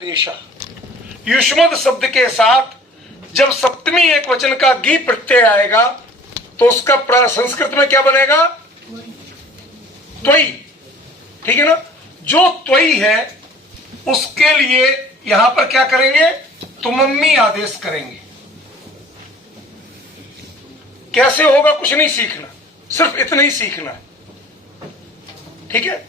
युष्मद शब्द के साथ जब सप्तमी एक वचन का गी प्रत्यय आएगा तो उसका संस्कृत में क्या बनेगा? त्वयि। ठीक है ना? जो त्वयि है उसके लिए यहां पर क्या करेंगे? तुमम्मी आदेश करेंगे। कैसे होगा कुछ नहीं सीखना, सिर्फ इतना ही सीखना है। ठीक है?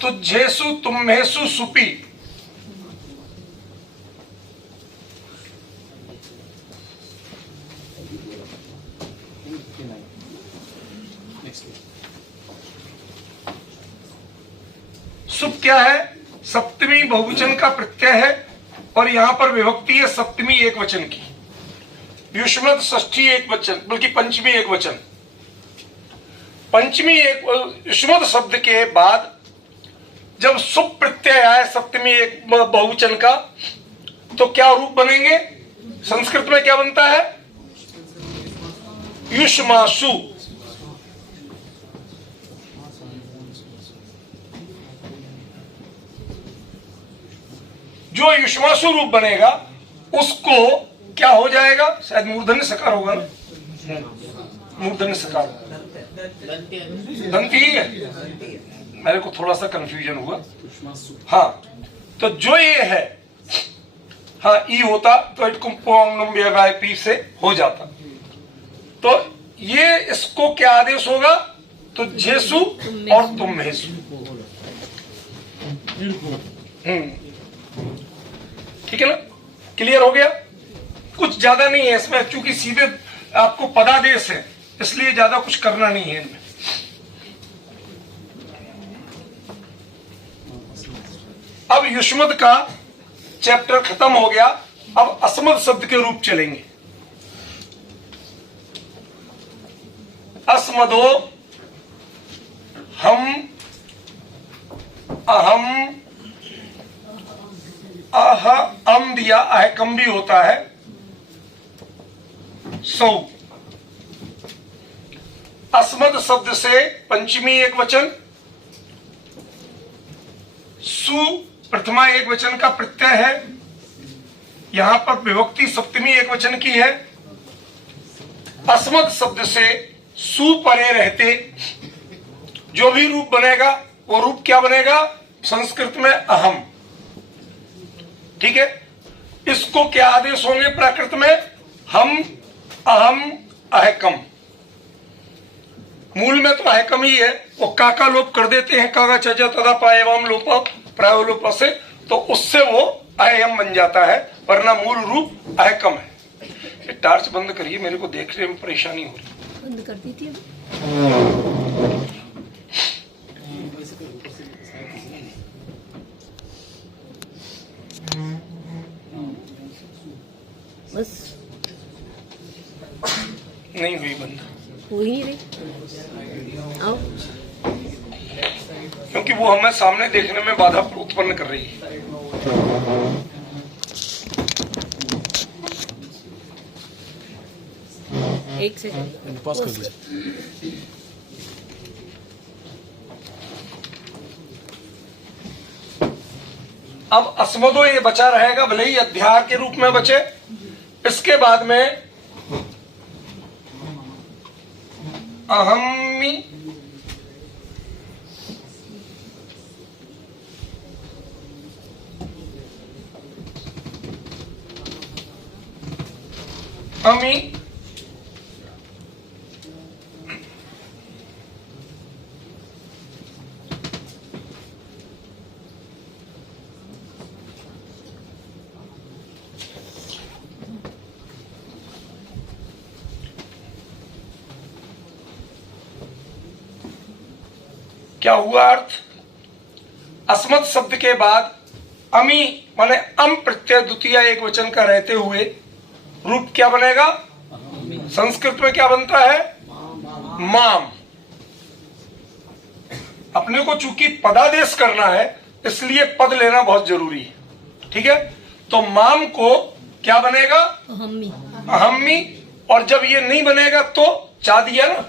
तुझेसु तुम्हेसु सुपी, सुप क्या है? सप्तमी बहुवचन का प्रत्यय है और यहां पर विभक्ति है सप्तमी एक वचन की। युष्मद षष्ठी एक वचन, बल्कि पंचमी एक वचन। पंचमी एक युष्मद शब्द के बाद जब सुप प्रत्यय आए सप्तमी एक बहुवचन का तो क्या रूप बनेंगे? संस्कृत में क्या बनता है? युष्मासु। जो युष्मासु रूप बनेगा उसको क्या हो जाएगा? शायद मूर्धन्य सकार होगा ना? मूर्धन्य सकार दंती ही है, मेरे को थोड़ा सा कंफ्यूजन हुआ। हाँ, तो जो ये है, हाँ ई होता तो पी से हो जाता। तो ये इसको क्या आदेश होगा? तो जेसु और तुम्हेसु। ठीक है ना? क्लियर हो गया? कुछ ज्यादा नहीं है इसमें, चूंकि सीधे आपको पदादेश है इसलिए ज्यादा कुछ करना नहीं है इनमें। अब युष्मद का चैप्टर खत्म हो गया। अब अस्मद शब्द के रूप चलेंगे। अस्मदो हम, अहम, अह, अम दिया अहकम भी होता है। सौ अस्मद शब्द से पंचमी एक वचन, सु प्रथमा एक वचन का प्रत्यय है। यहां पर विभक्ति सप्तमी एक वचन की है। अस्मद शब्द से सु परे रहते जो भी रूप बनेगा वो रूप क्या बनेगा? संस्कृत में अहम। ठीक है? इसको क्या आदेश होंगे प्राकृत में? हम, अहम, अहकम। मूल में तो अहकम ही है, वो काका लोप कर देते हैं, काका चजा तदा पाएवाम लोप प्रायोलोप से, तो उससे वो अयम बन जाता है, वरना मूल रूप अहकम है। टार्च बंद करिए, मेरे को देखने में परेशानी हो रही। बंद कर दी थी बस नहीं हुई बंद, हो ही नहीं रही। आओ, क्योंकि वो हमें सामने देखने में बाधा उत्पन्न कर रही है। एक सेकंड पास कर दीजिए। अब अस्मदो ये बचा रहेगा, भले ही अध्याय के रूप में बचे। इसके बाद में अहम्मी, अमी, क्या हुआ अर्थ? अस्मद शब्द के बाद अमी माने अम प्रत्यय द्वितीय एक वचन का रहते हुए रूप क्या बनेगा? संस्कृत में क्या बनता है? माम। अपने को चूंकि पदादेश करना है इसलिए पद लेना बहुत जरूरी है। ठीक है? तो माम को क्या बनेगा? अहम्मी। अहम्मी। और जब ये नहीं बनेगा तो चा दिया ना।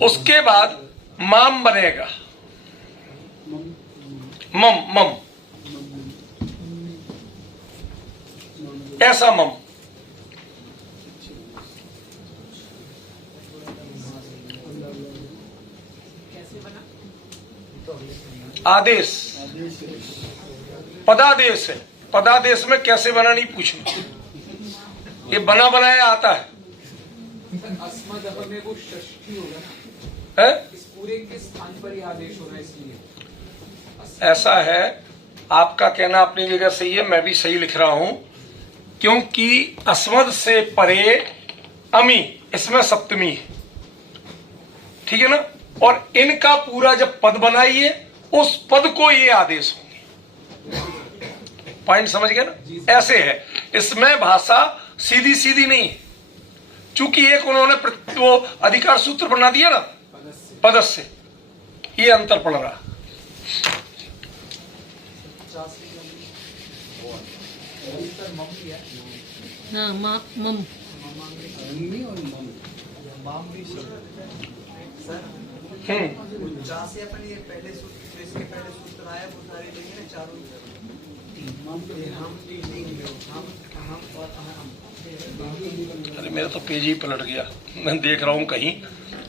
उसके बाद माम बनेगा, मम मम, ऐसा मम। आदेश पदादेश है। पदादेश में कैसे बना नहीं पूछना, ये बना बनाया आता है। अस्मदः में वो षष्ठी होगा ना, है? इस पूरे के स्थान पर ही आदेश होना, इसलिए ऐसा है, आपका कहना अपनी जगह सही है, मैं भी सही लिख रहा हूं, क्योंकि अस्मद से परे अमी, इसमें सप्तमी है, ठीक है ना। और इनका पूरा जब पद बनाइए उस पद को ये आदेश होंगे। पॉइंट समझ गए ना? ऐसे है, इसमें भाषा सीधी सीधी नहीं है, चूंकि एक उन्होंने वो अधिकार सूत्र बना दिया ना पदस से, ये अंतर पड़ रहा। हाँ, मम। चा से अपन ये पहले सूत्र, जो इसके पहले सूत्र आया वो सारे लेंगे ना, चारों हम और अहम। अरे मेरा तो पेज ही पलट गया, मैं देख रहा हूँ कहीं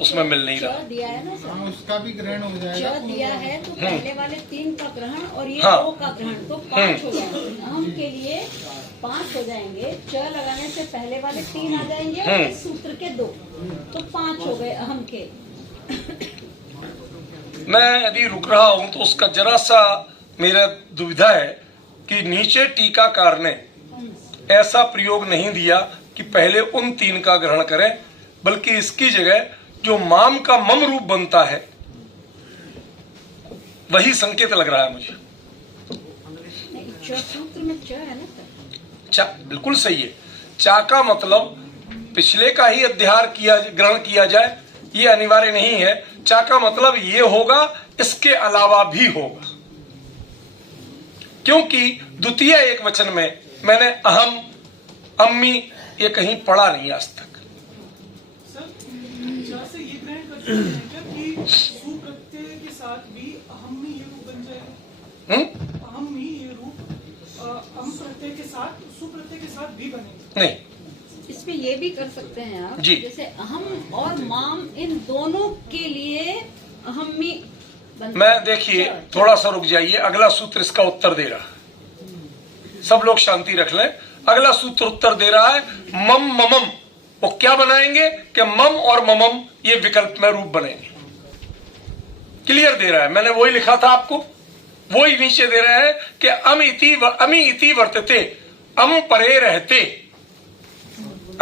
उसमें मिल नहीं रहा। दिया है ना सर, उसका भी ग्रहण हो जाएगा। दिया है तो पहले वाले 3 का ग्रहण और ये हाँ। 2 का ग्रहण, तो 5 हो जाएंगे। अहम के लिए 5 हो जाएंगे। च लगाने से पहले वाले 3 आ जाएंगे और इस सूत्र के 2, तो 5 हो गए अहम के। मैं यदि रुक रहा हूं तो उसका जरा सा मेरा दुविधा है कि नीचे टीकाकार ने ऐसा प्रयोग नहीं दिया कि पहले उन 3 का ग्रहण करें, बल्कि इसकी जगह जो माम का मम रूप बनता है वही संकेत लग रहा है मुझे। सूत्र में च है ना सर? चा बिल्कुल सही है। चा का मतलब पिछले का ही अध्यार किया, ग्रहण किया जाए, ये अनिवार्य नहीं है। चा का मतलब ये होगा, इसके अलावा भी होगा, क्योंकि द्वितीय एक वचन में मैंने अहम, अम्मी ये कहीं पढ़ा नहीं आज तक। सर से ये ग्रहण कर सकते हैं क्या कि सुप्रत्यय के साथ भी अहम में ये रूप बन जाएगा? अहम में ये रूप अहम प्रत्यय के साथ सुप्रत्यय के साथ भी बनेगा? नहीं, इसमें ये भी कर सकते हैं आप जी। जैसे अहम और माम, इन दोनों के लिए अहम्मी बनता मैं है। देखिए थोड़ा सा रुक जाइए, अगला सूत्र इसका उत्तर दे रहा है। सब लोग शांति रख लें। अगला सूत्र उत्तर दे रहा है मम ममम। वो क्या बनाएंगे कि मम और ममम ये विकल्प में रूप बनेंगे। क्लियर दे रहा है, मैंने वही लिखा था आपको, वही नीचे दे रहे हैं कि अमी इति वर्तते, अम परे रहते।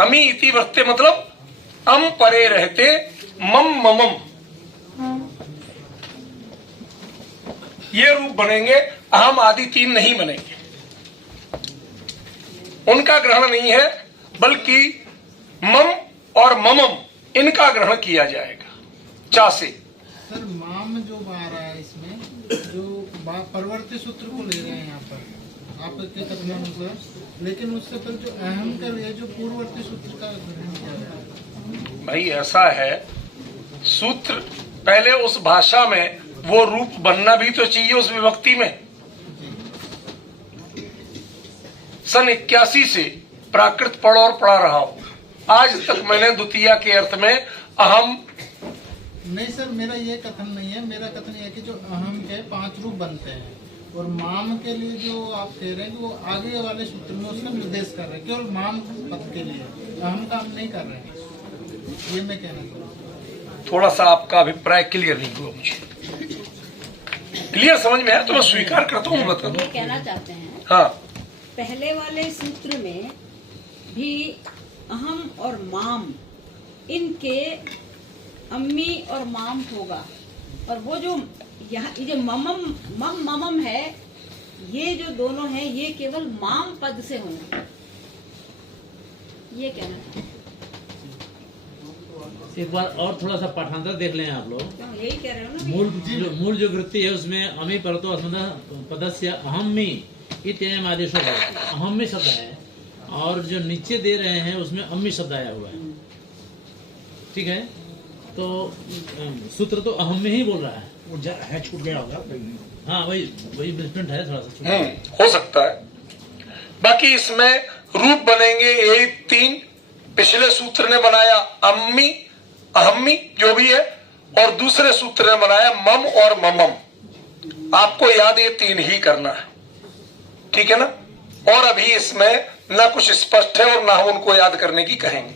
अमी इति वर्तते मतलब अम परे रहते, मम ममम ये रूप बनेंगे। अहम आदि 3 नहीं बनेंगे, उनका ग्रहण नहीं है, बल्कि मम और ममम इनका ग्रहण किया जाएगा चा से। सर माम जो आ रहा है इसमें, जो परवर्ती सूत्र को ले रहे हैं यहाँ पर आपके कथनानुसार, लेकिन उससे पर जो अहम का लिए जो पूर्ववर्ती सूत्र का ग्रहण किया गया। भाई ऐसा है, सूत्र पहले उस भाषा में वो रूप बनना भी तो चाहिए उस विभक्ति में। सन 81 से प्राकृत पढ़ और पढ़ा रहा हूं, आज तक मैंने द्वितीया के अर्थ में अहम नहीं सर, मेरा ये कथन नहीं है। मेरा कथन ये है कि जो अहम के 5 रूप बनते हैं और माम के लिए जो आप कह रहे हैं कि वो आगे वाले सूत्र में उसका निर्देश कर रहे हैं, केवल माम पद के लिए, अहम का हम नहीं कर रहे हैं, ये मैं कहना चाहता हूँ। थोड़ा सा आपका अभिप्राय क्लियर नहीं हुआ मुझे। क्लियर समझ में आया तो मैं स्वीकार करता हूँ। बता ये कहना चाहते हैं हाँ, पहले वाले सूत्र में भी अहम और माम, इनके अम्मी और माम होगा, और वो जो यहाँ ये जो ममम है, ये जो दोनों हैं ये केवल माम पद से होंगे, ये कहना। एक बार और थोड़ा सा पाठांतर देख लें आप लोग। क्यों यही कह रहे हो ना? मूल जो वृत्ति है उसमें अमी परतो अस्मद पदस्य अहम्मी इत्ययम आदेशो भवति। अहम्मी शब्द है और जो नीचे दे रहे हैं उसमें अम्मी शब्द आया हुआ है। ठीक है, तो सूत्र तो अहम्मी ही बोल रहा है। वो है छूट गया होगा। हाँ वही मिसप्रिंट है थोड़ा सा। हो सकता है। बाकी इसमें रूप बनेंगे यही 3। पिछले सूत्र ने बनाया अम्मी अहम्मी जो भी है, और दूसरे सूत्र ने बनाया मम और ममम। आपको याद ये 3 ही करना है, ठीक है ना? और अभी इसमें ना कुछ स्पष्ट है और ना हम उनको याद करने की कहेंगे।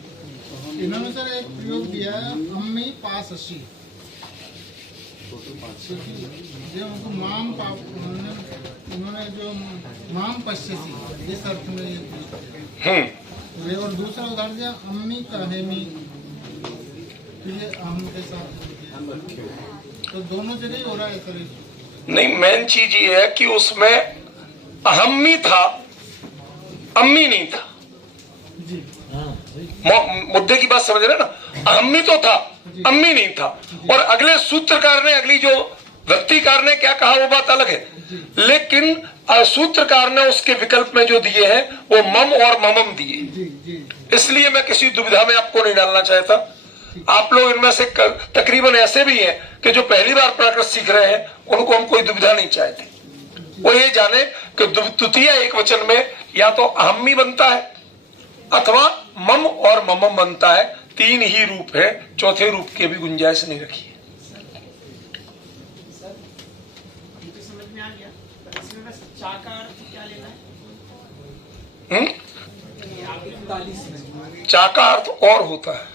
इन्होंने सर एक प्रयोग दिया है अम्मी पास अशी, जो उनको माम पाप उन्होंने जो माम पश्यसी इस अर्थ में। और दूसरा उदाहरण दिया अम्मी कहेमी, ये अहम के साथ, तो दोनों जगह ही हो रहा है सर। नहीं, मेन चीज ये है कि उसमें अहम्मी था, अम्मी नहीं था। मुद्दे की बात समझ रहे ना? अहम्मी तो था, अम्मी नहीं था। और अगले सूत्रकार ने, अगली जो वृत्तिकार ने क्या कहा वो बात अलग है, लेकिन सूत्रकार ने उसके विकल्प में जो दिए हैं वो मम और ममम दिए। इसलिए मैं किसी दुविधा में आपको नहीं डालना चाहता। आप लोग इनमें से तकरीबन ऐसे भी हैं कि जो पहली बार प्राकृत सीख रहे हैं, उनको हम कोई दुविधा नहीं चाहते। वो ये जाने कि द्वितीय एक वचन में या तो अहम्मी बनता है अथवा मम और ममम बनता है। 3 ही रूप है, चौथे रूप की भी गुंजाइश नहीं रखी है। समझ में आ गया, पर इसमें बस चा का अर्थ क्या लेना है? 41 में चा का अर्थ और होता है।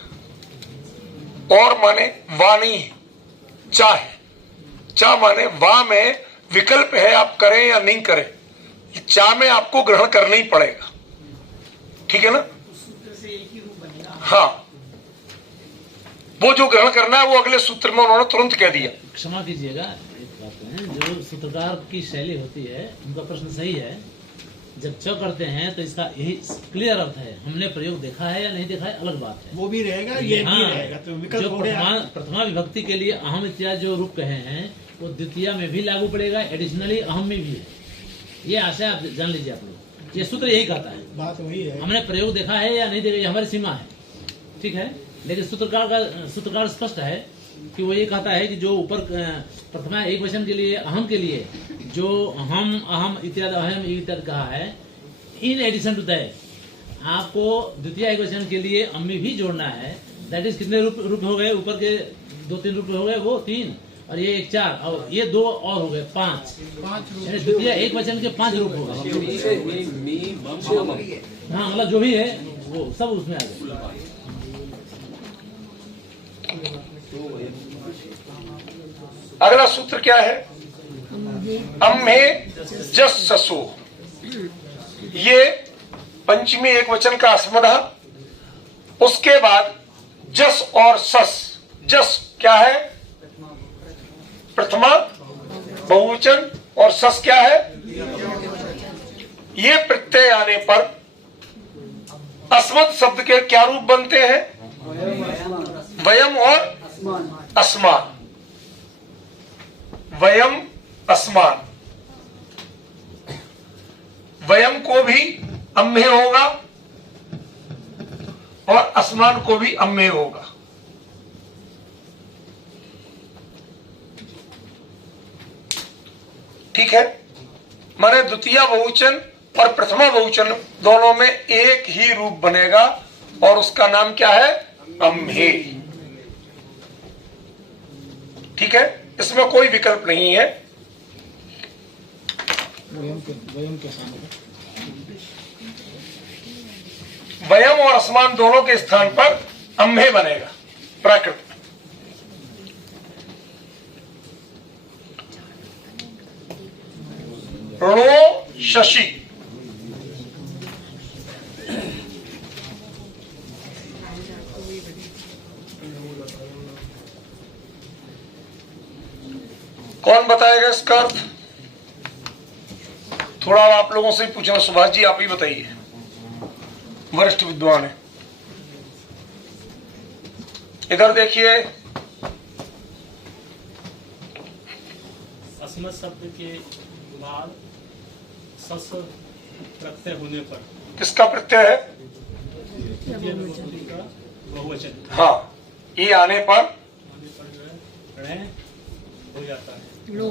और माने वाणी चा है। चा माने वा में विकल्प है, आप करें या नहीं करें। चा में आपको ग्रहण करना ही पड़ेगा, ठीक है ना? सूत्र से एक ही रूप बनेगा। हाँ, वो जो ग्रहण करना है वो अगले सूत्र में उन्होंने तुरंत कह दिया। क्षमा कीजिएगा, एक बात है, जो सूत्रकार की शैली होती है उनका प्रश्न सही है। जब च करते हैं तो इसका यही क्लियर अर्थ है। हमने प्रयोग देखा है या नहीं देखा है अलग बात है। वो भी रहेगा, ये भी रहेगा, तो विकल्प जो हो गया। प्रथमा विभक्ति के लिए अहम इत्यादि जो रूप कहे हैं वो द्वितीय में भी लागू पड़ेगा, एडिशनली अहम में भी है। ये आशय आप जान लीजिए। आप लोग ये सूत्र यही कहता है। बात वही है। हमने प्रयोग देखा है या नहीं देखा, ये हमारी सीमा है, ठीक है। लेकिन सूत्रकार स्पष्ट है कि वो ये कहता है कि जो ऊपर प्रथमा एक वचन के लिए अहम के लिए जो हम अहम इत्यादि अहम इत्यादि कहा है, इन एडिशन टू दैट आपको द्वितीय एक वचन के लिए अम्मी भी जोड़ना है। दैट इज कितने रूप हो गए? ऊपर के 2-3 रूप हो गए, वो 3 और ये 1 4 और ये 2 और हो गए 5 यानी द्वितीय एक वचन के 5 रूप हो गए। हाँ, मतलब जो भी है वो सब उसमें आ गए। अगला सूत्र क्या है? अम्हे जस ससो। ये पंचमी एक वचन का अस्मदा। उसके बाद जस और सस। जस क्या है? प्रथमा बहुवचन, और सस क्या है? ये प्रत्यय आने पर अस्मद शब्द के क्या रूप बनते हैं? वयम और अस्मान। वयम अस्मान। वयम को भी अम्हे होगा और अस्मान को भी अम्हे होगा। ठीक है, माने द्वितीय बहुवचन और प्रथमा बहुवचन दोनों में एक ही रूप बनेगा और उसका नाम क्या है? अम्हे। ठीक है, इसमें कोई विकल्प नहीं है। वयम और अस्मान दोनों के स्थान पर अम्हे बनेगा प्राकृत। ऋणो शशि। कौन बताएगा इसका अर्थ? थोड़ा आप लोगों से पूछना। सुभाष जी, आप ही बताइए, वरिष्ठ विद्वान है। इधर देखिए, अस्मत् शब्द के बाद सस प्रत्यय होने पर किसका प्रत्यय है? बहुवचन हाँ, ये आने पर जो है ऋण हो जाता है। लो।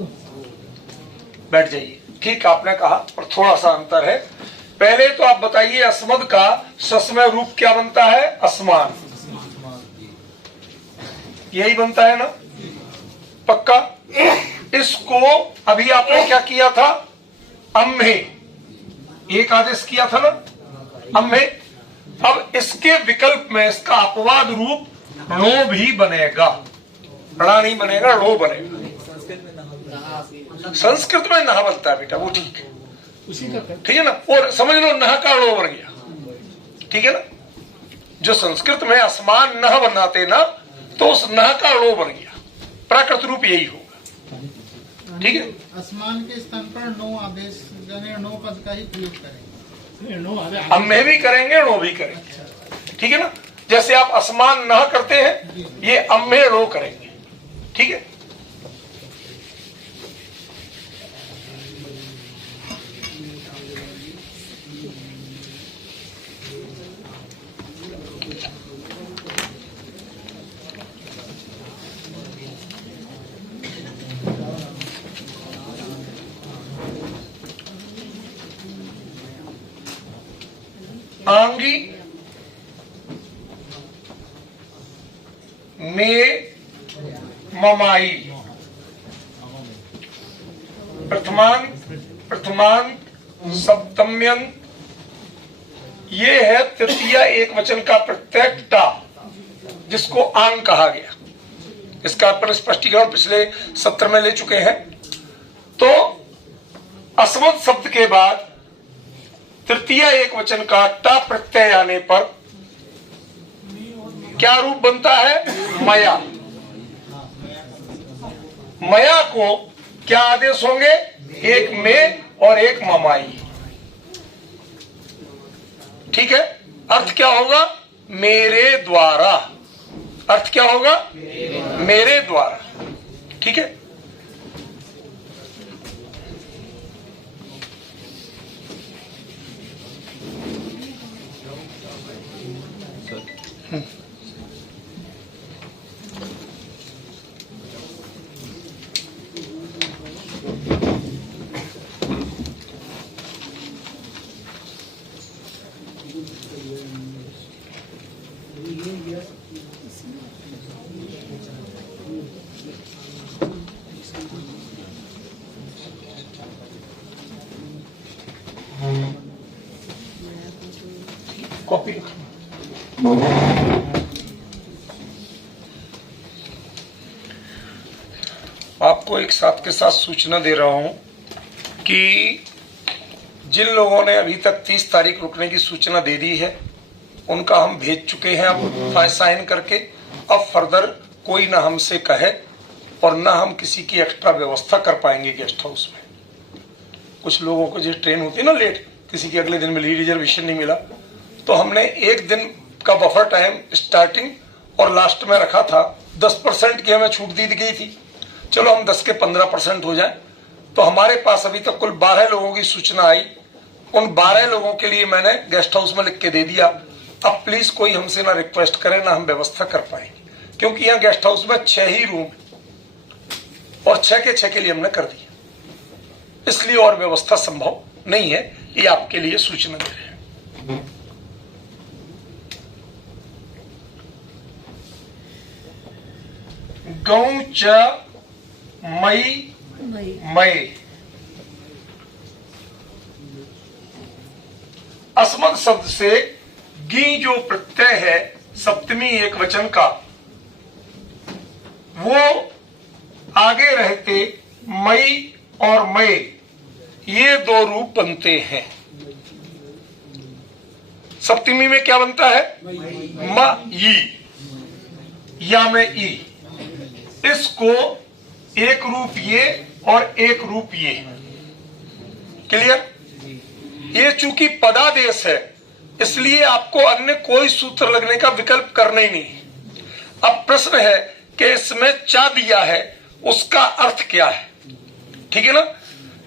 बैठ जाइए। ठीक आपने कहा, पर थोड़ा सा अंतर है। पहले तो आप बताइए, अस्मद का सस्मय रूप क्या बनता है? अस्मान। यही बनता है ना? पक्का? इसको अभी आपने क्या किया था? अम्हे, एक आदेश किया था ना, अम्हे। अब इसके विकल्प में इसका अपवाद रूप लो भी बनेगा। ड़ा नहीं बनेगा, लो बनेगा। संस्कृत में नहा बनता है बेटा, वो ठीक है, उसी का ठीक है ना। और समझ लो, नह का लो बन गया, ठीक है ना। जो संस्कृत में असमान नह बनाते ना, तो उस नह का लो बन गया। प्राकृत रूप यही होगा, ठीक है। आसमान के स्थान पर नो आदेश यानी नो पद का ही प्रयोग करेंगे। अम्मे भी करेंगे, नो भी करेंगे, ठीक है ना। जैसे आप असमान नह करते हैं, ये अम्मे लो करेंगे, ठीक है। आंगी में ममाई, प्रथमान सप्तम्यंत, ये है तृतीय एक वचन का प्रत्यय टा, जिसको आंग कहा गया। इसका अपन स्पष्टीकरण पिछले सत्र में ले चुके हैं। तो अस्मत् शब्द के बाद तृतीय एक वचन का टा प्रत्यय आने पर क्या रूप बनता है? मया। मया को क्या आदेश होंगे? एक में और एक ममाई, ठीक है। अर्थ क्या होगा? मेरे द्वारा। अर्थ क्या होगा? मेरे द्वारा, ठीक है। कॉपी आपको एक साथ के साथ सूचना दे रहा हूं कि जिन लोगों ने अभी तक 30 तारीख रुकने की सूचना दे दी है, उनका हम भेज चुके हैं अब साइन करके। अब फर्दर कोई ना हमसे कहे और ना हम किसी की एक्स्ट्रा व्यवस्था कर पाएंगे गेस्ट हाउस में। कुछ लोगों को जो ट्रेन होती है ना लेट, किसी के अगले दिन मिली, रिजर्वेशन नहीं मिला, तो हमने एक दिन का बफर टाइम स्टार्टिंग और लास्ट में रखा था। 10% की हमें छूट दी गई थी, चलो हम 10 के 15% हो जाए। तो हमारे पास अभी तक कुल 12 लोगों की सूचना आई। उन 12 लोगों के लिए मैंने गेस्ट हाउस में लिख के दे दिया। अब प्लीज कोई हमसे ना रिक्वेस्ट करे, ना हम व्यवस्था कर पाएंगे, क्योंकि यहाँ गेस्ट हाउस में 6 ही रूम और 6 के 6 के लिए हमने कर दिया, इसलिए और व्यवस्था संभव नहीं है। ये आपके लिए सूचना दे रहे हैं। गौ च मई मई, अस्मद शब्द से गी जो प्रत्यय है सप्तमी एक वचन का, वो आगे रहते मई और मई, ये 2 रूप बनते हैं। सप्तमी में क्या बनता है? म ई, या में ई। इसको एक रूप ये और एक रूप ये, क्लियर। ये चूंकि पदादेश है, इसलिए आपको अन्य कोई सूत्र लगने का विकल्प करना ही नहीं। अब प्रश्न है कि इसमें चा दिया है, उसका अर्थ क्या है? ठीक है ना।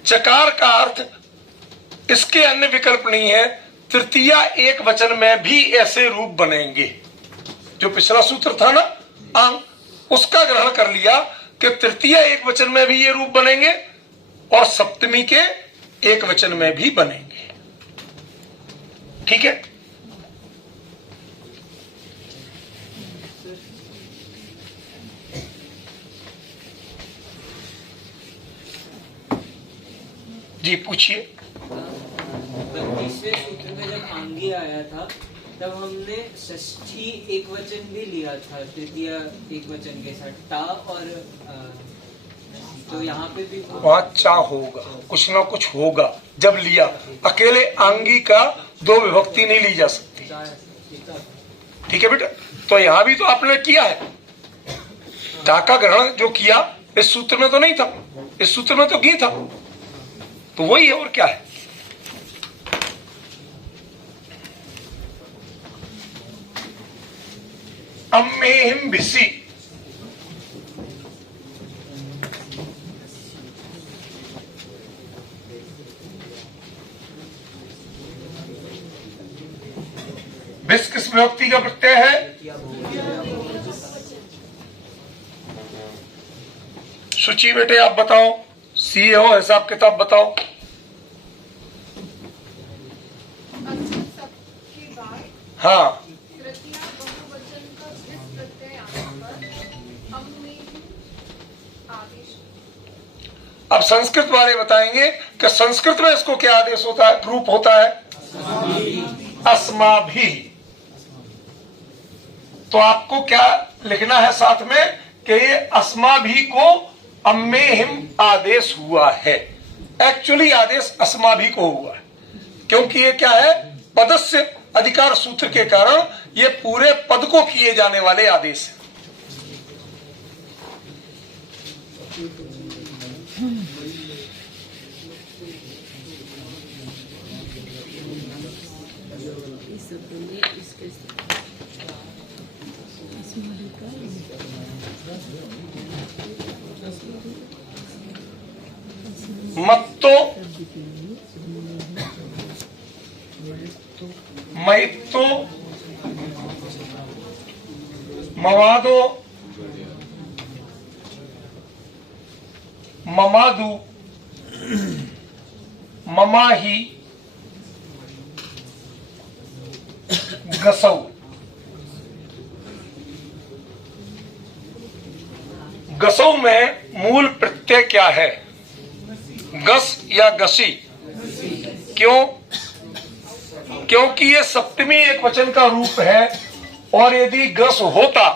चकार का अर्थ, इसके अन्य विकल्प नहीं है। तृतीया एक वचन में भी ऐसे रूप बनेंगे। जो पिछला सूत्र था ना अंग, उसका ग्रहण कर लिया कि तृतीया एक वचन में भी ये रूप बनेंगे और सप्तमी के एक वचन में भी बनेंगे। ठीक है। जी पूछिए। 32वें सूत्र में जब आंगी आया था तब हमने षष्ठी एक वचन भी लिया था, तृतीय एक वचन के साथ ता, और तो यहाँ पे भी चा होगा, कुछ ना कुछ होगा। जब लिया, अकेले आंगी का दो विभक्ति नहीं ली जा सकती। ठीक है बेटा। तो यहां भी तो आपने किया है, ता का ग्रहण जो किया इस सूत्र में तो नहीं था, इस सूत्र में तो की था। तो वही है, और क्या है। अम्मेहिम भिसी, भिस किस विभक्ति का प्रत्यय है? सूची बेटे आप बताओ, सीए हो, हिसाब किताब बताओ। हाँ, अब संस्कृत वाले बताएंगे कि संस्कृत में इसको क्या आदेश होता है, रूप होता है? अस्माभि। तो आपको क्या लिखना है साथ में कि ये अस्माभि को अम्मेहिम आदेश हुआ है। एक्चुअली आदेश अस्माभि को हुआ है, क्योंकि ये क्या है, पदस्य अधिकार सूत्र के कारण ये पूरे पद को किए जाने वाले आदेश है। मत्तो, मैत्तो, मवादो, ममादु, ममाही, गसौ। गसौ में मूल प्रत्यय क्या है? गस या गसी? क्यों? क्योंकि ये सप्तमी एक वचन का रूप है, और यदि गस होता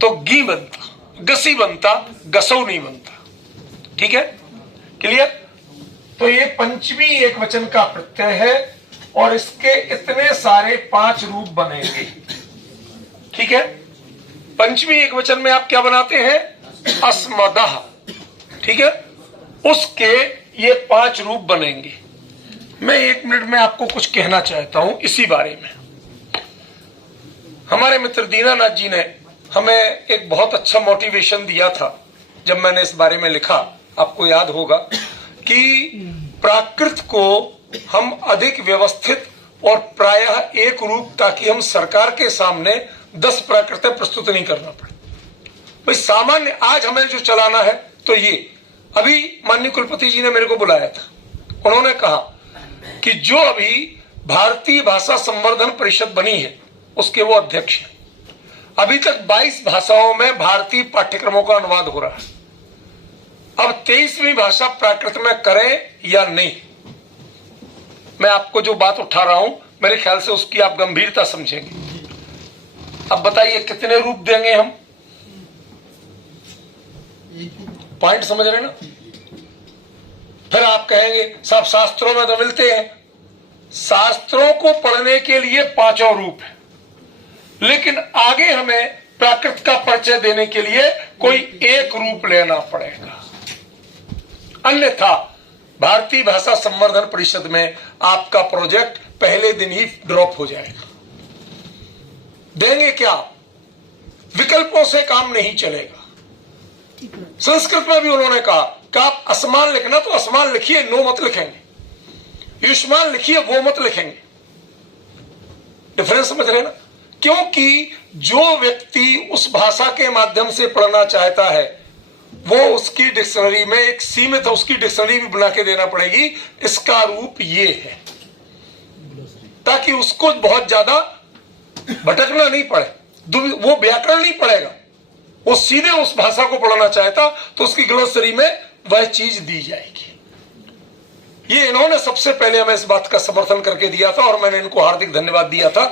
तो गी बनता, गसी बनता, गसौ नहीं बनता। ठीक है, क्लियर? तो ये पंचमी एक वचन का प्रत्यय है और इसके इतने सारे 5 रूप बनेंगे। ठीक है। पंचमी एक वचन में आप क्या बनाते हैं? अस्मदः। ठीक है, उसके ये 5 रूप बनेंगे। मैं 1 मिनट में आपको कुछ कहना चाहता हूं इसी बारे में। हमारे मित्र दीनानाथ जी ने हमें एक बहुत अच्छा मोटिवेशन दिया था जब मैंने इस बारे में लिखा। आपको याद होगा कि प्राकृत को हम अधिक व्यवस्थित और प्रायः एक रूप, ताकि हम सरकार के सामने 10 प्राकृतें प्रस्तुत नहीं करना पड़े। भाई सामान्य आज हमें जो चलाना है, तो ये अभी माननीय कुलपति जी ने मेरे को बुलाया था, उन्होंने कहा कि जो अभी भारतीय भाषा संवर्धन परिषद बनी है उसके वो अध्यक्ष हैं। अभी तक 22 भाषाओं में भारतीय पाठ्यक्रमों का अनुवाद हो रहा है। अब 23वीं भाषा प्राकृत में करें या नहीं, मैं आपको जो बात उठा रहा हूं मेरे ख्याल से उसकी आप गंभीरता समझेंगे। अब बताइए कितने रूप देंगे हम? पॉइंट समझ रहे ना? फिर आप कहेंगे साहब शास्त्रों में तो मिलते हैं। शास्त्रों को पढ़ने के लिए 5 रूप है, लेकिन आगे हमें प्राकृत का परिचय देने के लिए कोई एक रूप लेना पड़ेगा, अन्यथा भारतीय भाषा संवर्धन परिषद में आपका प्रोजेक्ट पहले दिन ही ड्रॉप हो जाएगा। देंगे क्या? विकल्पों से काम नहीं चलेगा। संस्कृत में भी उन्होंने कहा कि आप असमान लिखना तो असमान लिखिए, नो मत लिखेंगे। युष्मान लिखिए, वो मत लिखेंगे। डिफरेंस समझ रहे ना? क्योंकि जो व्यक्ति उस भाषा के माध्यम से पढ़ना चाहता है वो उसकी डिक्शनरी में एक सीमित, उसकी डिक्शनरी भी बना के देना पड़ेगी, इसका रूप ये है, ताकि उसको बहुत ज्यादा भटकना नहीं पड़े, वो व्याकरण नहीं पड़ेगा, वो सीधे उस भाषा को पढ़ना चाहता तो उसकी ग्लोसरी में वह चीज दी जाएगी। ये इन्होंने सबसे पहले हमें इस बात का समर्थन करके दिया था और मैंने इनको हार्दिक धन्यवाद दिया था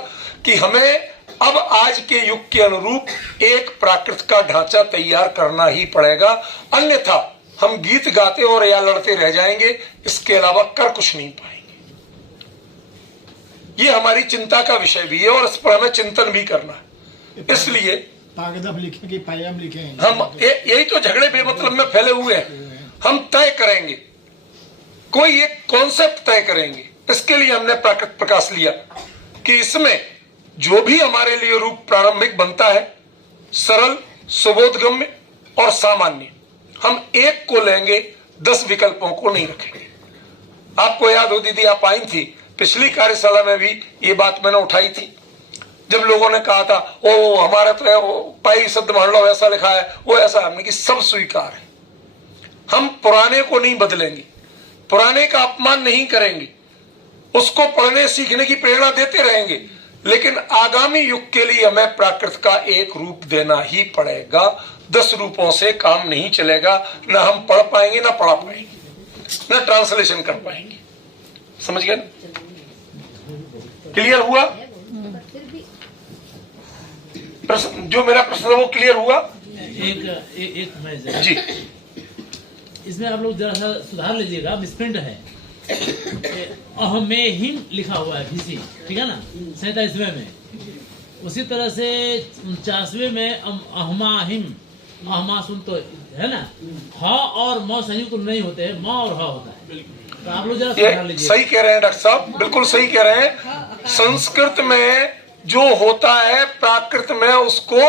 कि हमें अब आज के युग के अनुरूप एक प्राकृत का ढांचा तैयार करना ही पड़ेगा, अन्यथा हम गीत गाते और या लड़ते रह जाएंगे, इसके अलावा कर कुछ नहीं पाएंगे। ये हमारी चिंता का विषय भी है और इस पर हमें चिंतन भी करना है। इसलिए तागदफ लिखें कि पायम लिखें, हम यही तो झगड़े बेमतलब में फैले हुए हैं। हम तय करेंगे, कोई एक कॉन्सेप्ट तय करेंगे। इसके लिए हमने प्राकृत प्रकाश लिया कि इसमें जो भी हमारे लिए रूप प्रारंभिक बनता है, सरल, सुबोधगम्य और सामान्य, हम एक को लेंगे, 10 विकल्पों को नहीं रखेंगे। आपको याद हो दीदी, आप आई थी पिछली कार्यशाला में भी ये बात मैंने उठाई थी, जब लोगों ने कहा था ओ हमारा तो पाई शब्द मान लो ऐसा लिखा है, वो ऐसा, हमने कि सब स्वीकार है। हम पुराने को नहीं बदलेंगे, पुराने का अपमान नहीं करेंगे, उसको पढ़ने सीखने की प्रेरणा देते रहेंगे, लेकिन आगामी युग के लिए हमें प्राकृत का एक रूप देना ही पड़ेगा। 10 रूपों से काम नहीं चलेगा, ना हम पढ़ पाएंगे, ना पढ़ा पाएंगे, ना ट्रांसलेशन कर पाएंगे। समझ गए? क्लियर हुआ? प्रश्न, जो मेरा प्रश्न है वो क्लियर हुआ? एक मैं जी, इसमें आप लोग जरा सा सुधार लीजिएगा, मिसप्रिंट है। अहमेहिम लिखा हुआ है भीसी, ठीक है ना, 47वें में। उसी तरह से 49वें में अहमाहिम, अहमा सुन तो है ना, ह और म संयुक्त नहीं होते हैं, म और ह होता है। तो आप लोग जरा सुधार लीजिए। सही कह रहे हैं डॉक्टर साहब, बिल्कुल सही कह रहे हैं। संस्कृत में जो होता है प्राकृत में उसको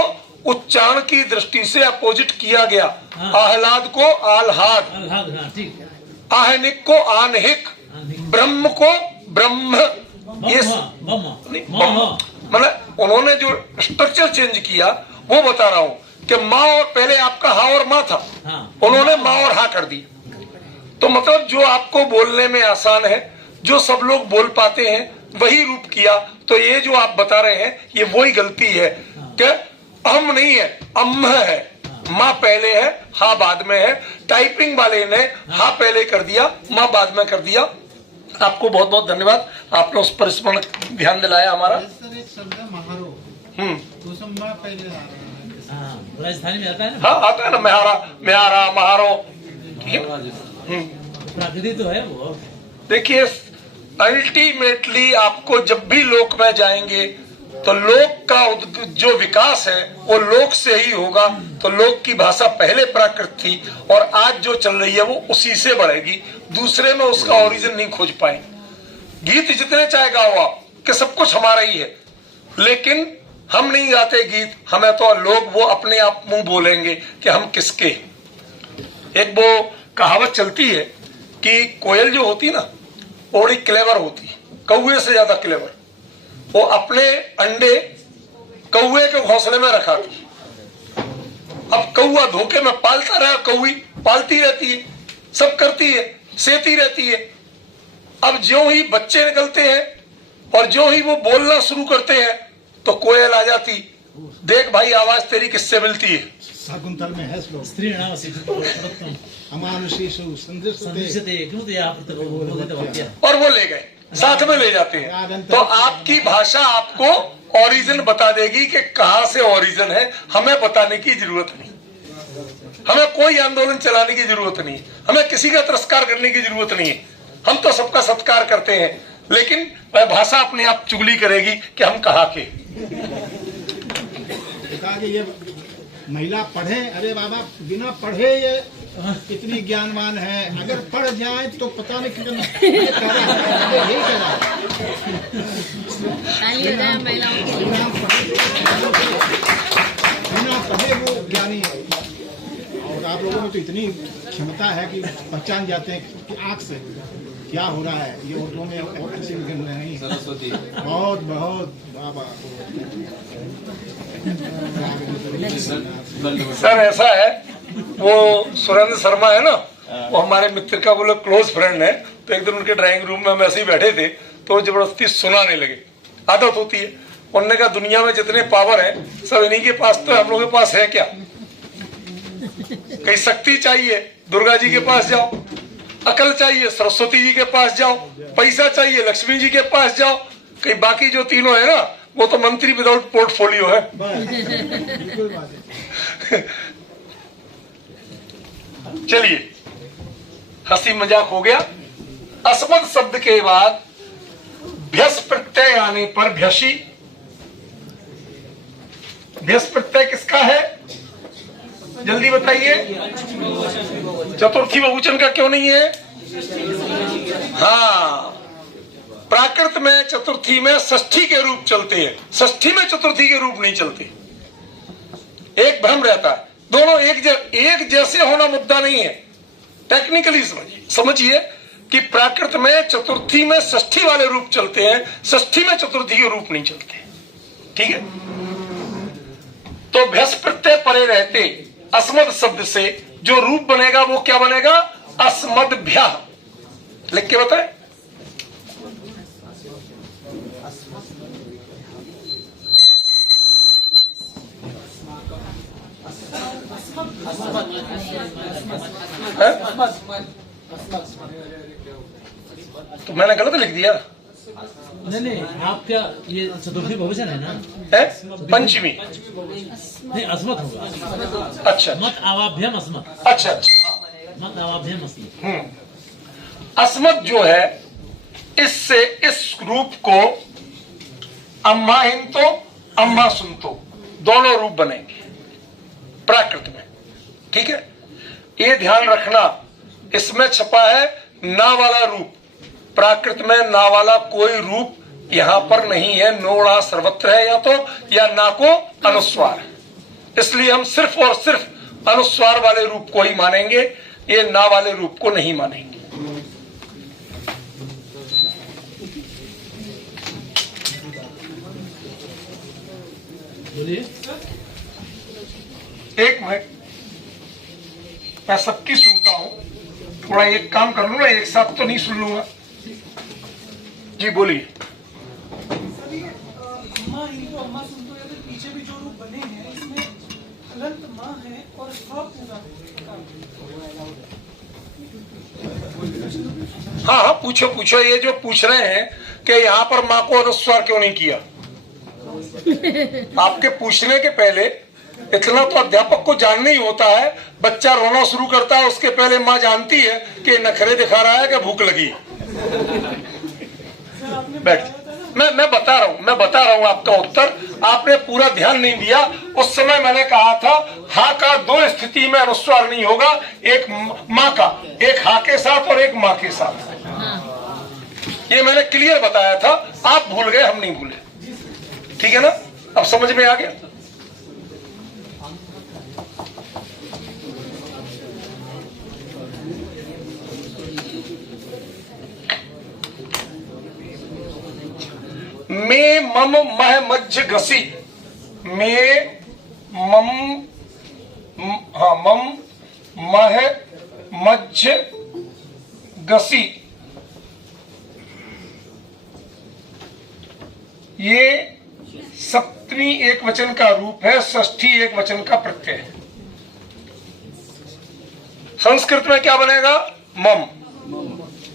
उच्चारण की दृष्टि से अपोजिट किया गया। हाँ। आह्लाद को आह्लाद, हाँ, ठीक है। आहनिक को आनहिक, ब्रह्म को ब्रह्म, ये मतलब उन्होंने जो स्ट्रक्चर चेंज किया वो बता रहा हूं कि माँ, और पहले आपका हा और माँ था, उन्होंने माँ और हा कर दिया। तो मतलब जो आपको बोलने में आसान है, जो सब लोग बोल पाते हैं, वही रूप किया। तो ये जो आप बता रहे हैं ये वही गलती है कि अम नहीं है, अम्ह है, माँ पहले है, हा बाद में है। टाइपिंग वाले ने हा पहले कर दिया, माँ बाद में कर दिया। आपको बहुत बहुत धन्यवाद, आपने उस पर स्मरण ध्यान दिलाया हमारा। सर एक शब्द है महारो, तो सब माँ पहले आ रहा है। राजस्थानी में आता है ना? हाँ आता है ना, मेहारा, मेहारा, महारो। प्राकृति तो है वो। देखिए अल्टीमेटली आपको जब भी लोक में जाएंगे तो लोक का जो विकास है वो लोक से ही होगा। तो लोक की भाषा पहले प्राकृत थी और आज जो चल रही है वो उसी से बढ़ेगी, दूसरे में उसका ओरिजिन नहीं खोज पाएंगे। गीत जितने चाहे गाओ आप कि सब कुछ हमारा ही है, लेकिन हम नहीं गाते गीत, हमें तो लोग वो अपने आप मुंह बोलेंगे कि हम किसके। एक वो कहावत चलती है कि कोयल जो होती ना वो बड़ी क्लेवर होती है, कौवे से ज्यादा क्लेवर। वो अपने अंडे कौवे के घोंसले में रखाती। अब कौवा धोखे में पालता रहा, कौवी पालती रहती है, सब करती है, सेती रहती है। अब जो ही बच्चे निकलते हैं और जो ही वो बोलना शुरू करते हैं तो कोयल आ जाती, देख भाई आवाज तेरी किससे मिलती है। शाकुंतल में है श्लोक, स्त्री और वो ले गए, साथ में ले जाते हैं। तो आपकी भाषा आपको ओरिजिन बता देगी कि कहां से ओरिजिन है, हमें बताने की जरूरत नहीं, हमें कोई आंदोलन चलाने की जरूरत नहीं, हमें किसी का तिरस्कार करने की जरूरत नहीं है। हम तो सबका सत्कार करते हैं, लेकिन वह भाषा अपने आप चुगली करेगी कि हम कहाँ के। ये महिला पढ़े, अरे बाबा बिना पढ़े ये इतनी ज्ञानवान है, अगर पढ़ जाए तो पता नहीं कितना यही करा। ताली हो जाए महिलाओं की। तभी वो ज्ञानी है। और आप लोगों में तो इतनी क्षमता है कि पहचान जाते हैं कि आँख से क्या हो रहा है। ये उर्दू में और अच्छी नहीं, सरस्वती बहुत बहुत बाबा। सर ऐसा है, वो सुरेंद्र शर्मा है ना, वो हमारे मित्र का वो लोग क्लोज फ्रेंड है। तो एक दिन उनके ड्राइंग रूम में हम ऐसे ही बैठे थे तो जबरदस्ती सुनाने लगे। आदत होती है। उन्होंने कहा दुनिया में जितने पावर है सब इन्हीं के पास, तो हम लोगों के पास है क्या? कहीं शक्ति चाहिए दुर्गा जी के पास जाओ, अकल चाहिए सरस्वती जी के पास जाओ, पैसा चाहिए लक्ष्मी जी के पास जाओ। कहीं बाकी जो तीनों है ना वो तो मंत्री विदाउट पोर्टफोलियो है। चलिए, हंसी मजाक हो गया। अस्मद शब्द के बाद भ्यस प्रत्यय आने पर भ्यसी। भ्यस प्रत्यय किसका है? जल्दी बताइए। चतुर्थी बहुवचन का क्यों नहीं है? हाँ, प्राकृत में चतुर्थी में षष्ठी के रूप चलते हैं, षष्ठी में चतुर्थी के रूप नहीं चलते। एक भ्रम रहता है, दोनों एक जैसे होना मुद्दा नहीं है। टेक्निकली समझिए कि प्राकृत में चतुर्थी में षष्ठी वाले रूप चलते हैं, षष्ठी में चतुर्थी के रूप नहीं चलते। ठीक है, तो भ्यस प्रत्यय परे रहते अस्मद शब्द से जो रूप बनेगा वो क्या बनेगा? अस्मद्भ्यः। लिख के बताए। तो मैंने गलत लिख दिया? नहीं, आप क्या ये चतुर्थी बहुवचन है ना? है पंचमी। नहीं, अस्मत् होगा। अच्छा, मत आवाभ्यम अस्मत्। अच्छा, मत आवाभ्यम अस्मत्। अस्मत् जो है, इससे इस रूप को अम्मा हिंतो अम्मा सुनतो दोनों रूप बनेंगे प्राकृत में। ठीक है, ये ध्यान रखना। इसमें छपा है ना वाला रूप। प्राकृत में ना वाला कोई रूप यहां पर नहीं है। नोड़ा सर्वत्र है या ना को अनुस्वार है। इसलिए हम सिर्फ और सिर्फ अनुस्वार वाले रूप को ही मानेंगे, ये ना वाले रूप को नहीं मानेंगे। बोलिए। एक मिनट, मैं सबकी सुनता हूं। थोड़ा एक काम कर लूंगा, एक साथ तो नहीं सुन लूंगा। जी बोलिए। अम्मा हिंदू अम्मा सुनतो या फिर पीछे भी जो रूप बने हैं इसमें हलंत माँ है और स्व पूरा। हाँ हाँ, पूछो पूछो। ये जो पूछ रहे हैं कि यहाँ पर माँ को अनुस्वार क्यों नहीं किया, आपके पूछने के पहले इतना तो अध्यापक को जानना ही होता है। बच्चा रोना शुरू करता है उसके पहले माँ जानती है कि नखरे दिखा रहा है कि भूख लगी। बैठ, मैं बता रहा हूँ आपका उत्तर। आपने पूरा ध्यान नहीं दिया। उस समय मैंने कहा था हा का दो स्थिति में अनुस्वार नहीं होगा, एक माँ का, एक हा के साथ और एक माँ के साथ। ये मैंने क्लियर बताया था, आप भूल गए, हम नहीं भूले। ठीक है ना, अब समझ में आ गया। मे मम मह मज्ज घसी। मे मम, हाँ, मम मह मज्ज घसी। ये सप्तमी एक वचन का रूप है, षष्ठी एक वचन का प्रत्यय है। संस्कृत में क्या बनेगा? मम।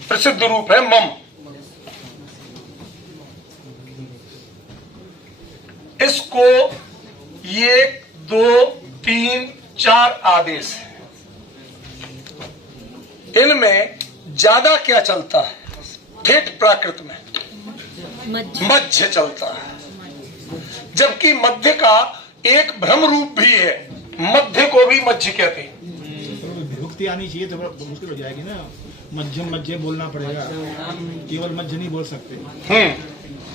प्रसिद्ध रूप है मम। इसको 1 2 3 4 आदेश है। इनमें ज्यादा क्या चलता है? ठेठ प्राकृत में मध्य चलता है, जबकि मध्य का एक भ्रम रूप भी है। मध्य को भी मध्य कहते हैं। विभक्ति आनी चाहिए तो मुश्किल हो जाएगी ना। मध्यम मध्य बोलना पड़ेगा, केवल मध्य नहीं बोल सकते।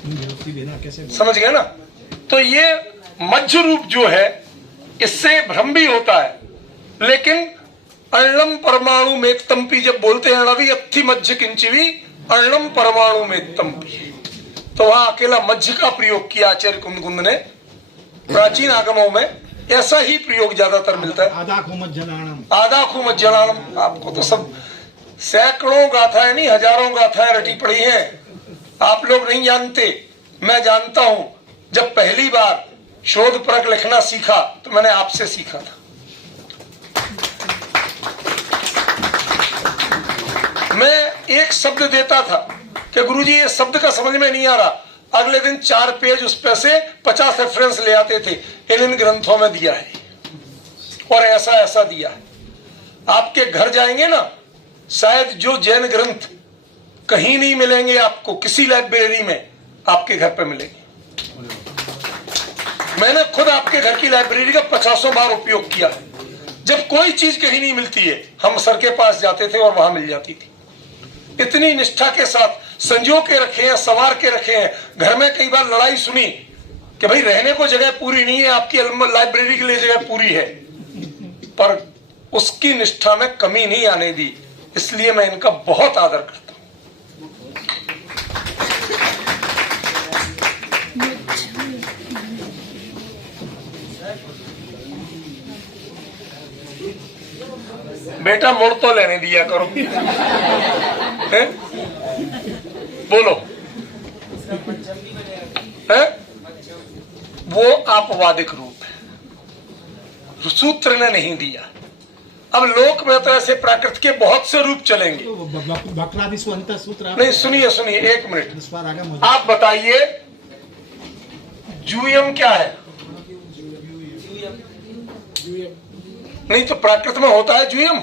विभक्ति देना कैसे? समझ गए ना? तो ये मध्य रूप जो है इससे भ्रम भी होता है, लेकिन अण्णम परमाणु में तंपी जब बोलते हैं रवि अत्थि मध्य किंचिवी अण्णम परमाणु में तंपी, तो वहां अकेला मध्य का प्रयोग किया आचार्य कुंद ने। प्राचीन आगमों में ऐसा ही प्रयोग ज्यादातर मिलता है, आदाखो मज्जनानम, आदाखो मज्जनानम। आपको तो सब सैकड़ों गाथाएं नहीं हजारों गाथाएं रटी पड़ी हैं, आप लोग नहीं जानते, मैं जानता हूं। जब पहली बार शोध परक लिखना सीखा तो मैंने आपसे सीखा था। मैं एक शब्द देता था कि गुरुजी ये शब्द का समझ में नहीं आ रहा, अगले दिन 4 पेज उस पे से 50 रेफरेंस ले आते थे, इन ग्रंथों में दिया है और ऐसा ऐसा दिया है। आपके घर जाएंगे ना, शायद जो जैन ग्रंथ कहीं नहीं मिलेंगे आपको, किसी लाइब्रेरी में आपके घर पे मिलेंगे। मैंने खुद आपके घर की लाइब्रेरी का 50 बार उपयोग किया है। जब कोई चीज कहीं नहीं मिलती है, हम सर के पास जाते थे और वहां मिल जाती थी। इतनी निष्ठा के साथ संजो के रखे हैं, संवार के रखे हैं। घर में कई बार लड़ाई सुनी कि भाई रहने को जगह पूरी नहीं है, आपकी लाइब्रेरी के लिए जगह पूरी है, पर उसकी निष्ठा में कमी नहीं आने दी, इसलिए मैं इनका बहुत आदर करता हूं। बेटा मुड़ तो लेने दिया करो है? बोलो है? वो आपवादिक रूप है, सूत्र ने नहीं दिया। अब लोक में तो ऐसे प्राकृत के बहुत से रूप चलेंगे। भक्रादिस्वंत सूत्र नहीं, सुनिए सुनिए, एक मिनट, इस बार आगे आप बताइए जूयम क्या है? नहीं तो प्राकृत में होता है जूयम।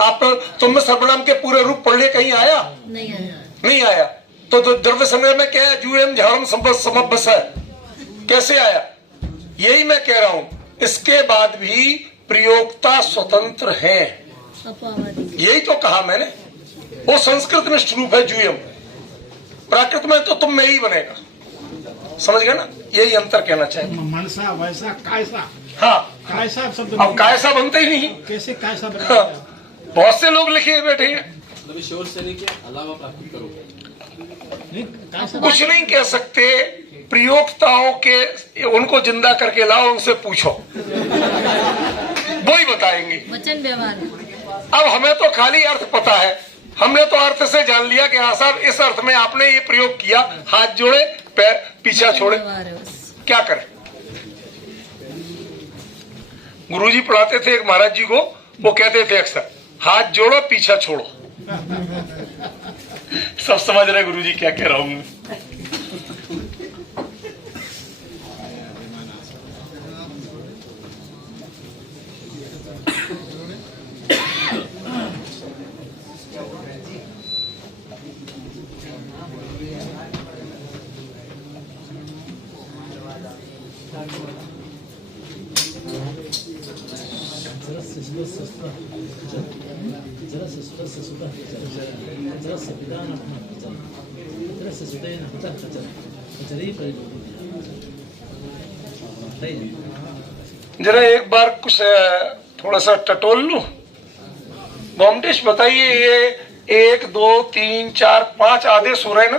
आप तुम सर्वनाम के पूरे रूप पढ़ लिए, कहीं आया? नहीं आया। नहीं आया। तो द्रव्य संग्रह में क्या है? जूयम झाड़म समबस है, कैसे आया? यही मैं कह रहा हूं, इसके बाद भी प्रयोक्ता स्वतंत्र है, यही तो कहा मैंने। वो संस्कृत निष्ठ रूप है जूयम, प्राकृत में तो तुम में ही बनेगा। समझ गए ना? यही अंतर कहना चाहिए। मनसा वैसा कायसा, हाँ कायसा शब्द अब कायसा बनते ही नहीं। कैसे कायसा हाँ, बनेगा? बहुत से लोग लिखे बैठे हैं। शोर से लेके अलावा प्राप्त करो, कुछ नहीं कह सकते। प्रयोक्ताओं के उनको जिंदा करके लाओ, उनसे पूछो, वो ही बताएंगे। वचन व्यवहार। अब हमें तो खाली अर्थ пता है, हमने तो अर्थ से जान लिया कि हाँ साहब इस अर्थ में आपने ये प्रयोग किया, हाथ जोड़े पैर पीछा छोड़े, क्या करें? गुरुजी पढ़ाते थे एक महाराज जी को, वो कहते थे अक्सर हाथ जोड़ो पीछा छोड़ो। सब समझ रहे गुरुजी क्या कह रहा हूं मैं। जरा एक बार कुछ थोड़ा सा टटोल लूं। बॉम्बेश बताइए, ये 1 2 3 4 5 आदेश हो रहे हैं ना?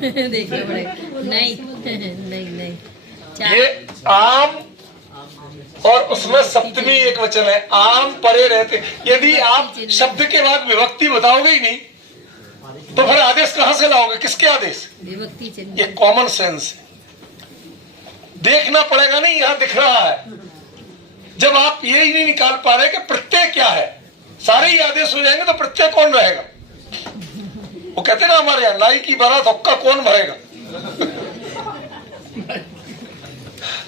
देखना पड़ेगा। नहीं नहीं नहीं, ये आम और उसमें सप्तमी एक वचन है, आम परे रहते। यदि आप शब्द के बाद विभक्ति बताओगे ही नहीं तो फिर आदेश कहां से लाओगे? किसके आदेश? विभक्ति चिन्ह। ये कॉमन सेंस है, देखना पड़ेगा। नहीं यहां दिख रहा है। जब आप ये ही नहीं निकाल पा रहे कि प्रत्यय क्या है, सारे ही आदेश हो जाएंगे तो प्रत्यय कौन रहेगा? वो कहते ना हमारे यहाँ, नाई की बारात हुक्का कौन भरेगा?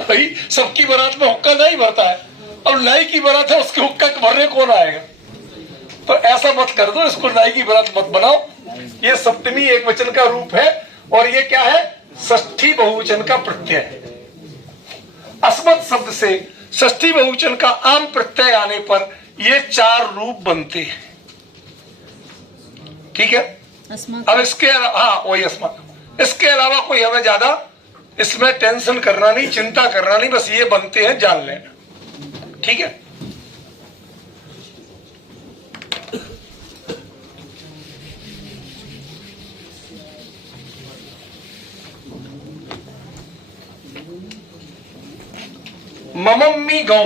भाई सबकी बारात में हुक्का नहीं भरता है, और नाई की बारात है, उसके हुक्का भरने कौन आएगा? तो ऐसा मत कर दो, इसको नाई की बारात मत बनाओ। ये सप्तमी एक वचन का रूप है, और ये क्या है? षष्ठी बहुवचन का प्रत्यय है। अस्मत् शब्द से षष्ठी बहुवचन का आम प्रत्यय आने पर ये 4 रूप बनते हैं। ठीक है? अब इसके हाँ वही अस्मत्, इसके अलावा कोई हमें ज्यादा इसमें टेंशन करना नहीं, चिंता करना नहीं, बस ये बनते हैं जान लेना। ठीक है। ममम्मी गौ,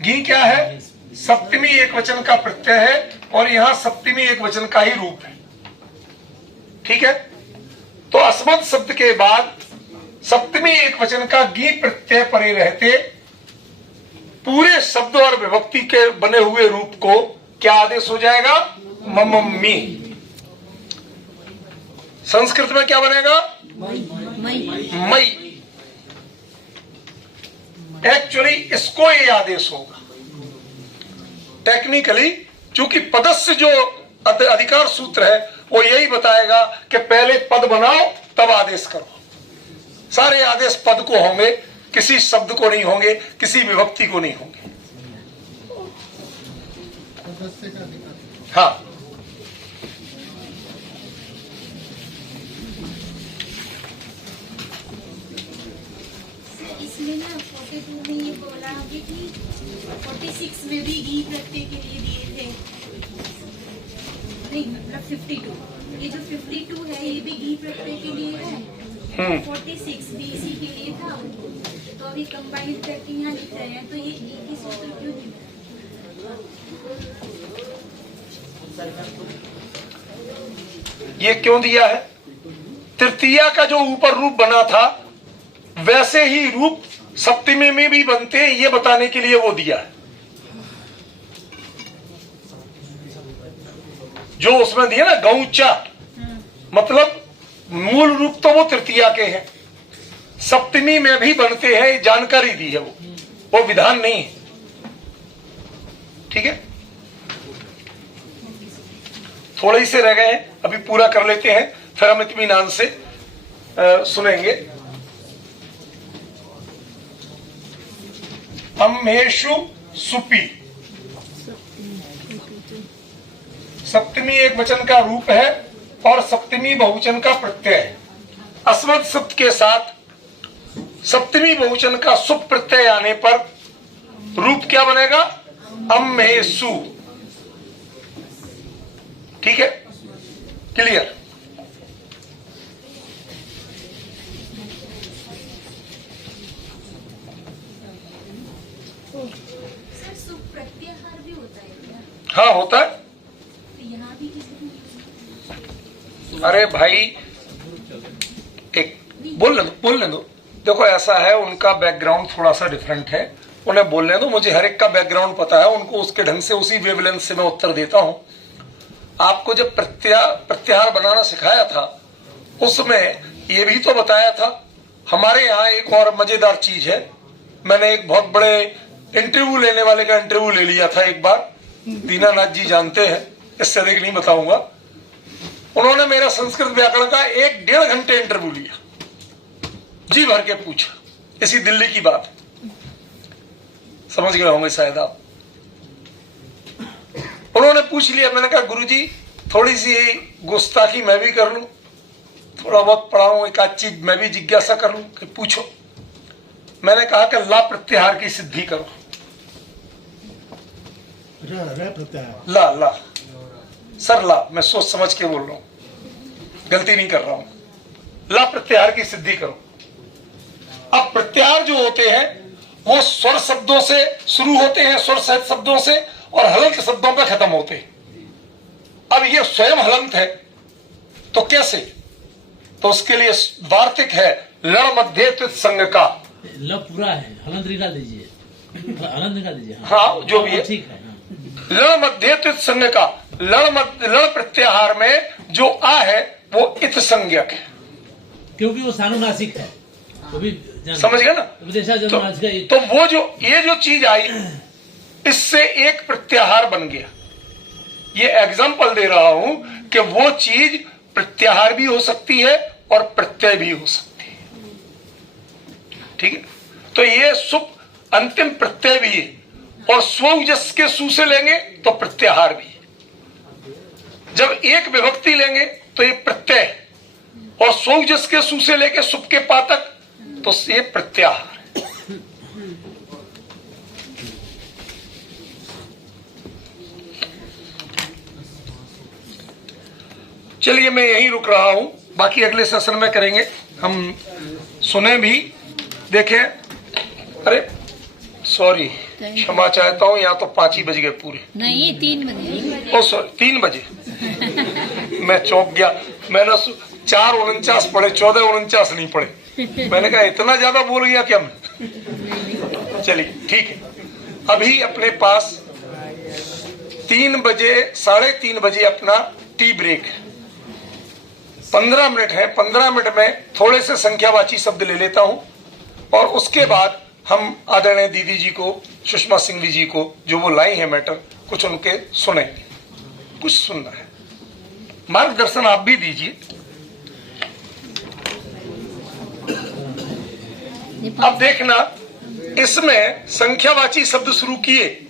गी क्या है? सप्तमी एक वचन का प्रत्यय है और यहां सप्तमी एक वचन का ही रूप है। ठीक है। तो अस्मत् शब्द के बाद सप्तमी एक वचन का गी प्रत्यय परे रहते पूरे शब्द और विभक्ति के बने हुए रूप को क्या आदेश हो जाएगा? ममम्मी। संस्कृत में क्या बनेगा? मई। एक्चुअली इसको ये आदेश होगा। टेक्निकली चूंकि पदस्य जो अधिकार सूत्र है वो यही बताएगा कि पहले पद बनाओ तब आदेश करो। सारे आदेश पद को होंगे, किसी शब्द को नहीं होंगे, किसी विभक्ति को नहीं होंगे। हाँ, इसमें ना 42 में ये बोला है कि 46 में भी घी प्रत्यय के लिए दिए थे, नहीं मतलब 52, ये जो 52 है ये भी घी प्रत्यय के लिए है, 46 भी इसी के लिए था। तो अभी कंबाइन करके यहाँ लिख रहे हैं, तो ये घी की सूत्र क्यों नहीं? ये क्यों दिया है? तृतीया का जो ऊपर रूप बना था वैसे ही रूप सप्तमी में भी बनते हैं, ये बताने के लिए वो दिया है। जो उसमें दिया ना गौचा, मतलब मूल रूप तो वो तृतीया के हैं, सप्तमी में भी बनते हैं, जानकारी दी है वो विधान नहीं है। ठीक है। थोड़े ही से रह गए हैं, अभी पूरा कर लेते हैं, फिर हम इत्मीनान से सुनेंगे। अम्हेशु सुपी, सप्तमी एक वचन का रूप है और सप्तमी बहुवचन का प्रत्यय है। अस्मत् शब्द के साथ सप्तमी बहुवचन का सुप प्रत्यय आने पर रूप क्या बनेगा? अम्हेशु। ठीक है, क्लियर? सर सुप प्रत्याहार भी होता है क्या? हाँ होता है। तो यहाँ भी अरे भाई एक बोलने दो। देखो ऐसा है, उनका बैकग्राउंड थोड़ा सा डिफरेंट है, उन्हें बोलने दो। मुझे हर एक का बैकग्राउंड पता है, उनको उसके ढंग से उसी वेवलेंथ से मैं उत्तर देता हूं। आपको जब प्रत्याहार बनाना सिखाया था उसमें ये भी तो बताया था। हमारे यहाँ एक और मजेदार चीज है, मैंने एक बहुत बड़े इंटरव्यू लेने वाले का इंटरव्यू ले लिया था एक बार, दीनानाथ जी जानते हैं, इससे अधिक नहीं बताऊंगा। उन्होंने मेरा संस्कृत व्याकरण का 1-1.5 घंटे इंटरव्यू लिया, जी भर के पूछा। इसी दिल्ली की बात, समझ गए होंगे शायद आप। उन्होंने पूछ लिया, मैंने कहा गुरुजी थोड़ी सी गुस्ताखी मैं भी कर लूं, थोड़ा बहुत पढ़ा हूं, एक आध चीज मैं भी जिज्ञासा कर लूं कि पूछो। मैंने कहा कि ला प्रत्याहार की सिद्धि करो। ला ला सर, ला, मैं सोच समझ के बोल रहा हूं, गलती नहीं कर रहा हूं। ला प्रत्याहार की सिद्धि करो। अब प्रत्याहार जो होते हैं वो स्वर शब्दों से शुरू होते हैं, स्वर सहित शब्दों से, और हलंत शब्दों पे खत्म होते हैं। अब ये स्वयं हलंत है तो कैसे? तो उसके लिए वार्तिक है लड़ मध्य त्वित संग का। ल पूरा है, हलंत निकाल दीजिए, हलंत निकाल दीजिए। हाँ जो भी है, ठीक है। लड़ मध्य त्वित संग का, लड़ प्रत्याहार में जो आ है वो इत संज्ञक है, क्योंकि वो सानुनासिक है, वो भी समझ गए ना? तो वो जो ये जो चीज आई, इससे एक प्रत्याहार बन गया। ये एग्जाम्पल दे रहा हूं कि वो चीज प्रत्याहार भी हो सकती है और प्रत्यय भी हो सकती है। ठीक है, तो ये सुप अंतिम प्रत्यय भी है और स्वौ जस के सु से लेंगे तो प्रत्याहार भी। जब एक विभक्ति लेंगे तो ये प्रत्यय, और स्वौ जस के सु से लेके सुप के पातक तो ये प्रत्याहार। चलिए मैं यहीं रुक रहा हूं, बाकी अगले सेशन में करेंगे। हम सुने भी, देखें। अरे सॉरी, क्षमा चाहता हूं, यहाँ तो 5 ही बज गए पूरे। नहीं 3 बजे। ओ सॉरी 3 बजे मैं चौंक गया। मैंने 4:49 पढ़े, 14:49 नहीं पढ़े। मैंने कहा इतना ज्यादा बोल गया क्या मैं। चलिए ठीक है, अभी अपने पास 3 बजे 3:30 बजे अपना टी ब्रेक है। 15 मिनट है। 15 मिनट में थोड़े से संख्यावाची शब्द ले लेता हूं और उसके बाद हम आदरणीय दीदी जी को, सुषमा सिंघवी जी को, जो वो लाई है मैटर, कुछ उनके सुनेंगे। कुछ सुनना है, मार्गदर्शन आप भी दीजिए। अब देखना, इसमें संख्यावाची शब्द शुरू किए।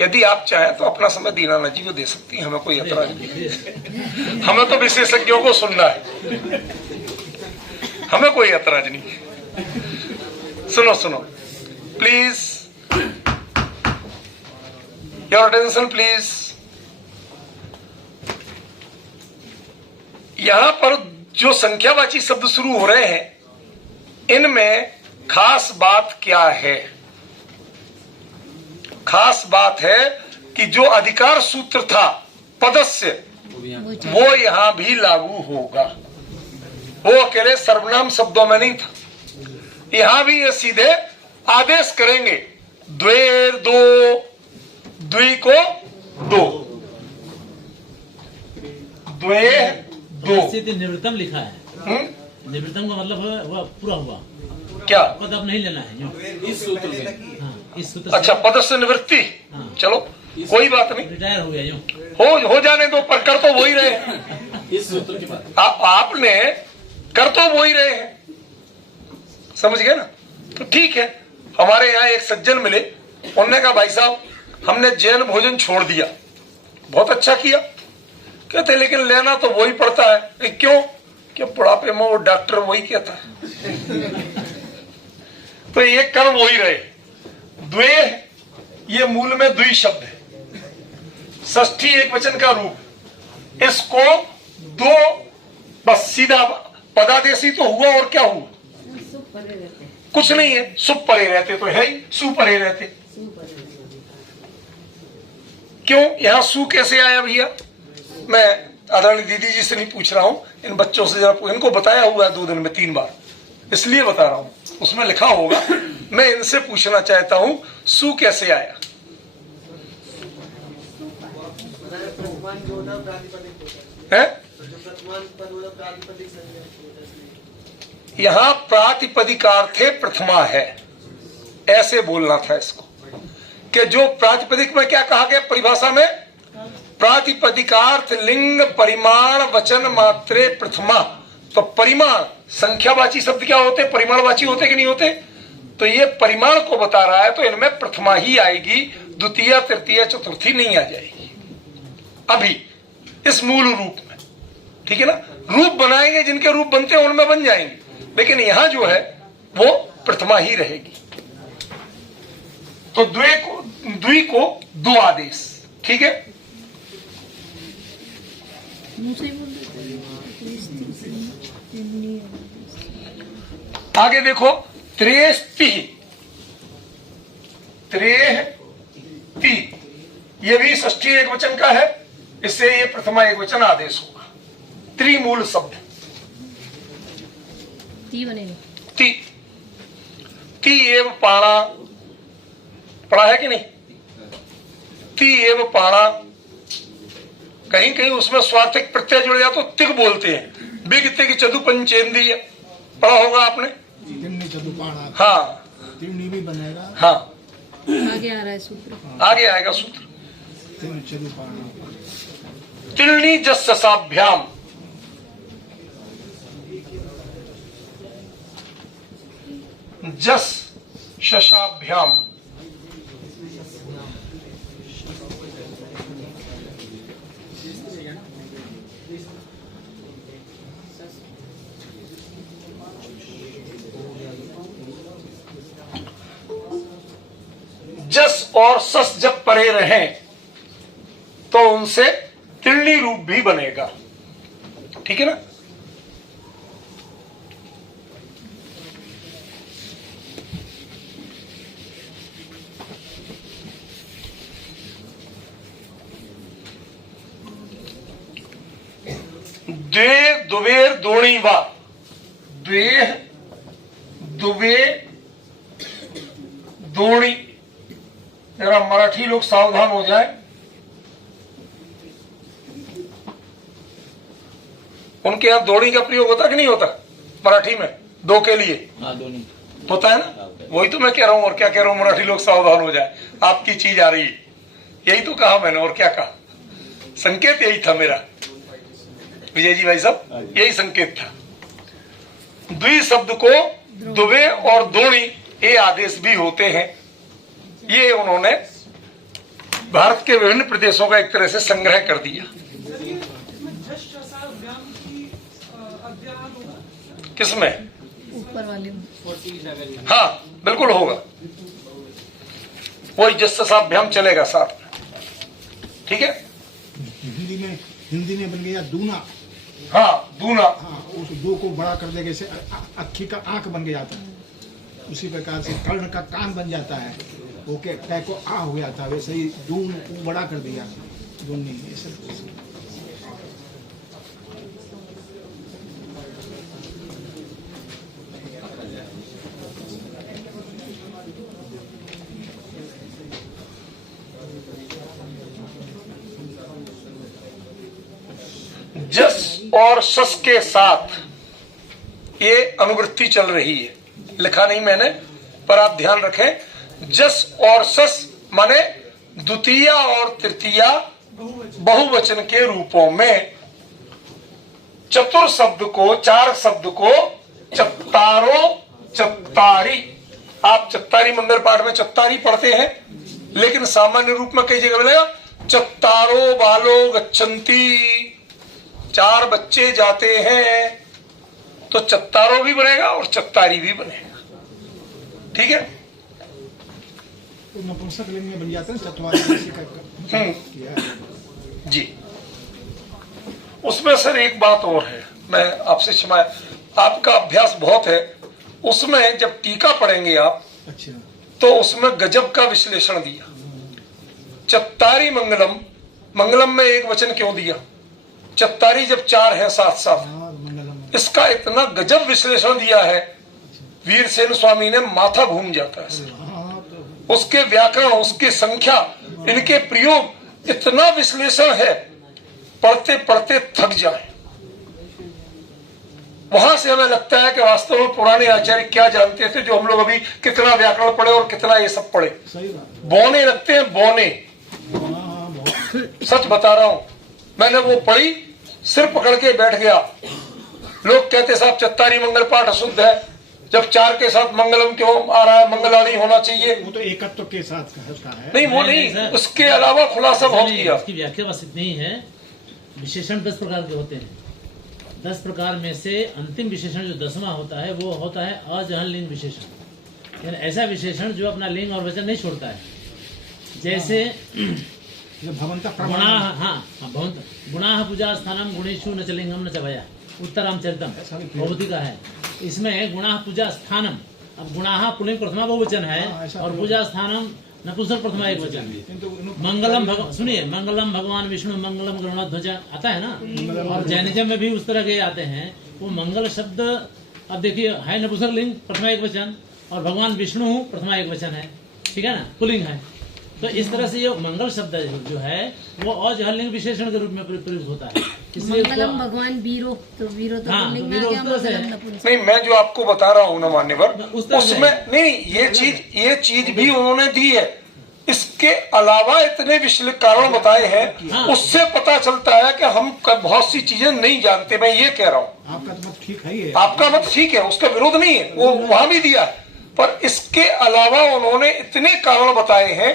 यदि आप चाहें तो अपना समय दीनानाथ जी को दे सकती हैं, हमें कोई एतराज नहीं। हमें तो विशेषज्ञों को सुनना है, हमें कोई एतराज नहीं है। सुनो सुनो प्लीज, योर अटेंशन प्लीज। यहां पर जो संख्यावाची शब्द शुरू हो रहे हैं, इनमें खास बात क्या है? खास बात है कि जो अधिकार सूत्र था पदस्य, वो यहां भी लागू होगा। वो अकेले सर्वनाम शब्दों में नहीं था, यहां भी ये सीधे आदेश करेंगे। द्वेर दो, द्वि को दो, द्वे दो। निवृत्तम लिखा है। निवृत्तम का मतलब है वह पूरा हुआ। क्या पद अब नहीं लेना है इस सूत्र में। हाँ, इस सूत्र। अच्छा, पद से निवृत्ति। हाँ। चलो कोई बात नहीं, रिटायर हो गया यूं। हो जाने दो, पर कर तो वो ही रहे हैं। इस सूत्र की बात आपने कर तो वो ही रहे हैं, समझ गए ना? तो ठीक है। हमारे यहाँ एक सज्जन मिले, उन्होंने कहा भाई साहब हमने जैन भोजन छोड़ दिया। बहुत अच्छा किया। कहते लेकिन लेना तो वही पड़ता है। क्यों? कि बुढ़ापे में वो डॉक्टर वही कहता है। तो ये कर वही रहे। द्वे, ये मूल में द्वि शब्द है, षष्ठी एक वचन का रूप। इसको दो, बस सीधा पदादेशी तो हुआ, और क्या हुआ? कुछ नहीं है। सुप परे रहते तो है ही, सु परे रहते। क्यों यहां सु कैसे आया भैया? मैं आदरणीय दीदी जी से नहीं पूछ रहा हूं, इन बच्चों से जरा, इनको बताया हुआ है 2 दिन में 3 बार, इसलिए बता रहा हूं। उसमें लिखा होगा, मैं इनसे पूछना चाहता हूं सु कैसे आया? है यहां प्रातिपदिकार्थे प्रथमा है, ऐसे बोलना था इसको। कि जो प्रातिपदिक में क्या कहा गया परिभाषा में? प्रातिपदिकार्थ लिंग परिमाण वचन मात्रे प्रथमा। तो परिमाण संख्यावाची शब्द क्या होते? परिमाणवाची होते कि नहीं होते? तो ये परिमाण को बता रहा है, तो इनमें प्रथमा ही आएगी, द्वितीय तृतीय चतुर्थी नहीं आ जाएगी अभी इस मूल रूप में। ठीक है ना? रूप बनाएंगे, जिनके रूप बनते हैं उनमें बन जाएंगे, लेकिन यहां जो है वो प्रथमा ही रहेगी। तो द्वि को दो आदेश। ठीक है, आगे देखो, त्रेस्ति, त्रेहति, ये भी षष्ठी एक वचन का है, इससे ये प्रथमा एक वचन आदेश होगा। त्रिमूल शब्द ती बनेगा। ती, ती एव पाणा, पढ़ा है कि नहीं? ती एव पाणा, कहीं कहीं उसमें स्वार्थिक प्रत्यय जुड़ जाए तो तिग बोलते हैं। बिग तिग चतु पंचेंद्रिय, पढ़ा होगा आपने? हाँ, तिमनी भी बनेगा। हाँ, आगे आ रहा है सूत्र, आगे आएगा सूत्र। तिलनी जस्साभ्याम, जस शशाभ्याम, और सस जब परे रहें तो उनसे तिल्ली रूप भी बनेगा। ठीक है ना? द्वे दुवेर दोणी वा, द्वे दुवे दोणी। जरा मराठी लोग सावधान हो जाए। उनके यहां दोणी का प्रयोग होता कि नहीं होता मराठी में? दो के लिए होता है ना? वही तो मैं कह रहा हूं। और क्या कह रहा हूं? मराठी लोग सावधान हो जाए, आपकी चीज आ रही है। यही तो कहा मैंने, और क्या कहा? संकेत यही था मेरा, विजय जी भाई साहब, यही संकेत था। द्वि शब्द को दुवे और दोणी ये आदेश भी होते हैं। ये उन्होंने भारत के विभिन्न प्रदेशों का एक तरह से संग्रह कर दिया। किसमें? ऊपर वाले में। हाँ बिल्कुल होगा, वही जस्साभ्याम चलेगा साथ में। ठीक है? हिंदी में बन गया दूना। हाँ दूना। हाँ, उस दो को बड़ा कर देगा, जैसे अक्खी का आंख बन गया था, उसी प्रकार से कर्ण का कान बन जाता है, ओके कै को आ हो गया था, वैसे ही दून को बड़ा कर दिया। दूनी ये सब जस और सस के साथ ये अनुवृत्ति चल रही है। लिखा नहीं मैंने, पर आप ध्यान रखें। जस और सस माने द्वितीया और तृतीया बहुवचन के रूपों में चतुर शब्द को, चार शब्द को चत्तारो चत्तारी। आप चत्तारी मंगल पाठ में चत्तारी पढ़ते हैं, लेकिन सामान्य रूप में कई जगह मिलेगा चत्तारो बालो गच्छन्ति, चार बच्चे जाते हैं। तो चत्तारो भी बनेगा और चत्तारी भी बनेगा। ठीक है? तो नपुंसक लिंग में बन जाते हैं चतवारी जी। उसमें सर एक बात और है, मैं आपसे क्षमा, आपका अभ्यास बहुत है। उसमें जब टीका पढ़ेंगे आप, अच्छा, तो उसमें गजब का विश्लेषण दिया। चत्तारी मंगलम, मंगलम में एक वचन क्यों दिया? चत्तारी जब चार है साथ साथ, इसका इतना गजब विश्लेषण दिया है, वीरसेन स्वामी ने माथा घूम जाता है। उसके व्याकरण, उसकी संख्या, इनके प्रयोग, इतना विश्लेषण है, पढ़ते पढ़ते थक जाए। वहां से हमें लगता है कि वास्तव में पुराने आचार्य क्या जानते थे, जो हम लोग अभी कितना व्याकरण पढ़े और कितना ये सब पढ़े। बौने लगते हैं, बौने। सच बता रहा हूं, मैंने वो पढ़ी, सिर पकड़ के बैठ गया। लोग कहते साहब चत्तारी मंगल पाठ अशुद्ध है, जब चार के साथ मंगलम क्यों आ रहा है? मंगलानी होना चाहिए। वो तो एकत्व के साथ का है। नहीं वो नहीं, उसके अलावा खुलासा बहुत किया। उसकी व्याख्या बस इतनी ही है। विशेषण 10 प्रकार के होते हैं। 10 प्रकार में से अंतिम विशेषण जो 10वां होता है, वो होता है अजहन लिंग विशेषण, यानी ऐसा विशेषण जो अपना लिंग और वचन नहीं छोड़ता है। जैसे गुणाः पूजा स्थानम गुणेषु न च लिंगम न च भया, उत्तरामचरितम भगवती का है। इसमें गुणाः पूजा स्थानम, अब गुणाः पुलिंग प्रथमा बहुवचन है और पूजा स्थानम नपुंसक प्रथमा एक वचन। मंगलम सुनिए, मंगलम भगवान विष्णु मंगलम गरुड़ध्वज आता है ना, और जैनिज्म में भी उस तरह के आते हैं। वो मंगल शब्द अब देखिए है नपुंसक लिंग प्रथमा एक वचन, और भगवान विष्णु प्रथमा एक वचन है, ठीक है ना, पुलिंग है। तो इस तरह से ये मंगल शब्द जो है वो अजहलिंग विशेषण के रूप में प्रयुक्त होता है। मंगलम भगवान वीरो, तो वीरो तो हाँ, पुल्लिंग में वीरो आ गया, उस तरह से मंगलम है। नपुंसक। नहीं, मैं जो आपको बता रहा हूँ ना मान्यवर, उस तरह से उसमें नहीं, ये चीज भी उन्होंने दी है। इसके अलावा इतने विश्लेषण कारण बताए हैं, हाँ। उससे पता चलता है कि हम बहुत सी चीजें नहीं जानते। मैं ये कह रहा हूँ, आपका तो मत ठीक है, ये आपका मत ठीक है, उसका विरोध नहीं है, वो वहां भी दिया है, पर इसके अलावा उन्होंने इतने कारण बताए हैं,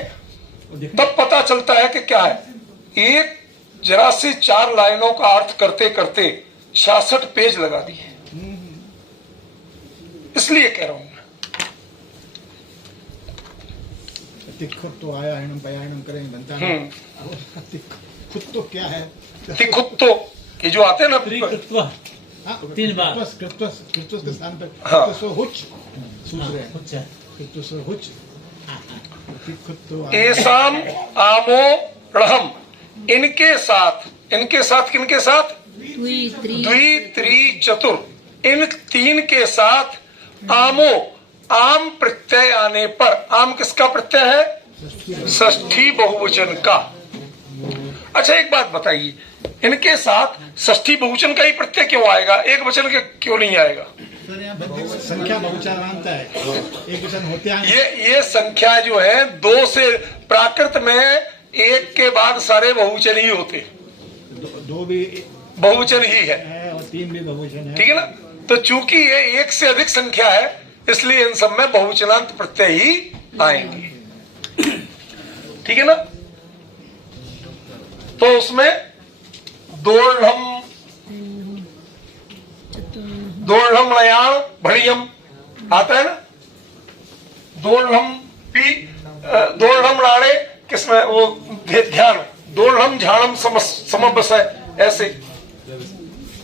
तब पता चलता है कि क्या है। एक जरा से 4 लाइनों का अर्थ करते करते 66 पेज लगा दिए। इसलिए कह रहा हूं मैं। तिखुत्तो आयायणम पयायणम करेंगे बनता है। खुद तो क्या है? तिखुत्तो ये जो आते हैं ना, त्रिकृत्व हाँ, 3 बार। कृत्वस के स्थान पर हाँ। कृत्वसो हुच सूत्र है। अच्छा कृत्वसो हुच तिखुत्तो एसाम आमो णहम, इनके साथ किनके साथ? द्वि त्रि चतुर, इन 3 के साथ आमो, आम प्रत्यय आने पर, आम किसका प्रत्यय है? षष्ठी बहुवचन का। अच्छा एक बात बताइए, इनके साथ षष्ठी बहुवचन का ही प्रत्यय क्यों आएगा, एक वचन के क्यों नहीं आएगा? सर यहाँ संख्या बहुचारांत है, एक वचन होते हैं। ये संख्या जो है 2 से, प्राकृत में 1 के बाद सारे बहुवचन ही होते, 2 भी बहुवचन ही है और 3 भी बहुवचन है। ठीक है ना? तो चूंकि ये 1 से अधिक संख्या है, इसलिए इन सब में बहुवचनांत प्रत्यय ही आएंगे। ठीक है ना? तो उसमें दोर्णम नयाण भणियम आता है ना, दोर्णम नाणे, किसमें वो ध्यान, दोर्णम झाणम समबस है, ऐसे।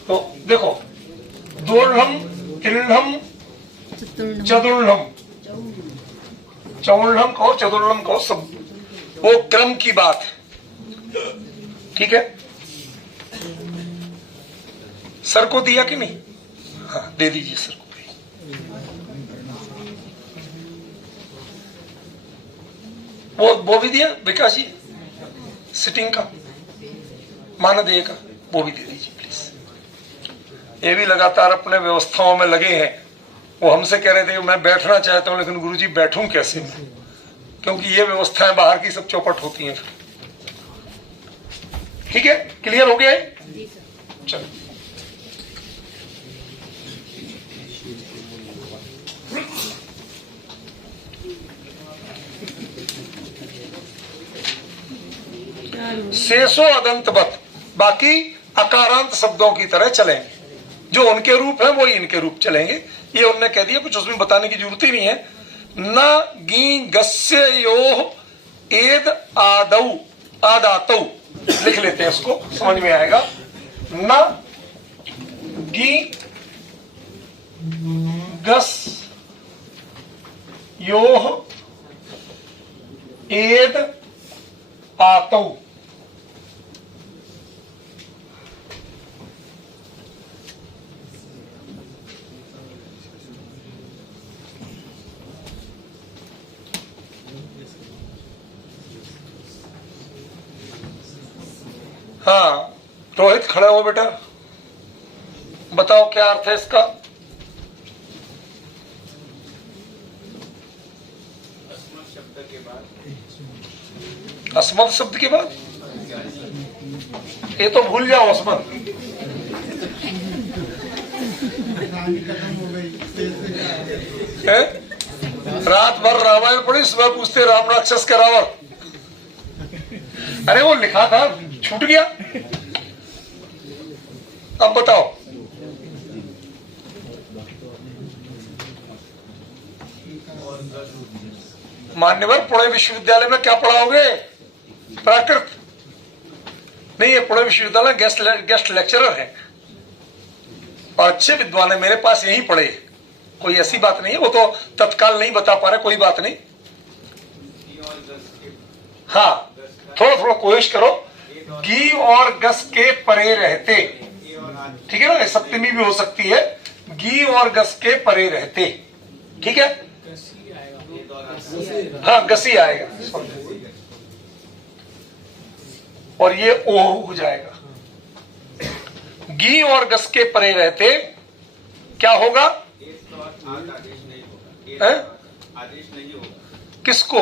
तो देखो, दोर्णम त्रिण्हम चतुर्णम, चौर्णम कहो चतुर्णम कहो, सब वो क्रम की बात है। ठीक है? सर को दिया कि नहीं? हाँ दे दीजिए सर को भी। वो भी दिया विकास जी, सिटिंग का मानदेय का, वो भी दे दीजिए प्लीज। ये भी लगातार अपने व्यवस्थाओं में लगे हैं। वो हमसे कह रहे थे कि मैं बैठना चाहता हूं, लेकिन गुरुजी बैठूं कैसे मैं, क्योंकि ये व्यवस्थाएं बाहर की सब चौपट होती हैं। ठीक है, क्लियर हो गया है? चलो शेषो अदंतवत, बाकी अकारांत शब्दों की तरह चलेंगे, जो उनके रूप है वो ही इनके रूप चलेंगे। ये उनने कह दिया, कुछ उसमें बताने की जरूरत ही नहीं है। न गी गस्य योह एद आदौ आदातौ, लिख लेते हैं, इसको समझ में आएगा। न गी गस योह एद आतौ, हाँ रोहित खड़े हो बेटा, बताओ क्या अर्थ है इसका? अस्मद शब्द के बाद, ये तो भूल जाओ अस्मद। रात भर रामायण पढ़ी, सुबह पूछते राम राक्षस का रावण। अरे वो लिखा था, छूट गया। अब बताओ, मान्यवर पुणे विश्वविद्यालय में क्या पढ़ाओगे? प्राकृत नहीं है, पुणे विश्वविद्यालय गेस्ट लेक्चरर है और अच्छे विद्वान है, मेरे पास यहीं पढ़े, कोई ऐसी बात नहीं है। वो तो तत्काल नहीं बता पा रहे, कोई बात नहीं। हाँ थोड़ा थोड़ा कोशिश करो। गी और गस के परे रहते, ठीक है ना, सप्तमी भी हो सकती है। गी और गस के परे रहते, ठीक है। हाँ गसी आएगा और ये ओह हो जाएगा। गी और गस के परे रहते क्या होगा? आदेश नहीं होगा। किसको?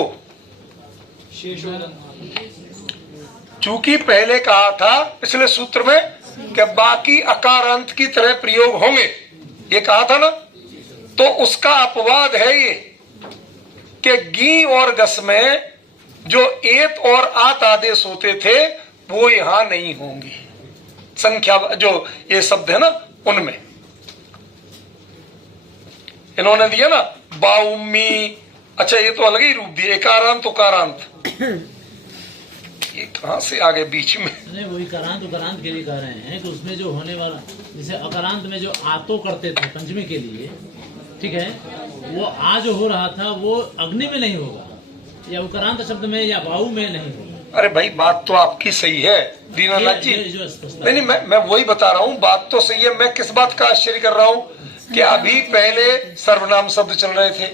चूंकि पहले कहा था पिछले सूत्र में कि बाकी अकारांत की तरह प्रयोग होंगे, ये कहा था ना, तो उसका अपवाद है ये कि गी और गस में जो एत और आत आदेश होते थे वो यहां नहीं होंगे। संख्या जो ये शब्द है ना उनमें इन्होंने दिया ना, बाउम्मी अच्छा, ये तो अलग ही रूप दिए, एकारांत उकारांत। ये कहाँ से आ गए बीच में? नहीं, वही करांत उकारांत के लिए कह रहे हैं कि उसमें जो होने वाला, जैसे अकारांत में जो आतो करते थे पंचमी के लिए, ठीक है, वो आ जो हो रहा था वो अग्नि में नहीं होगा, या उकारांत शब्द में या वायु में नहीं होगा। अरे भाई, बात तो आपकी सही है दीनानाथ जी। नहीं, मैं वही बता रहा हूँ, बात तो सही है। मैं किस बात का आश्चर्य कर रहा हूँ कि अभी पहले सर्वनाम शब्द चल रहे थे,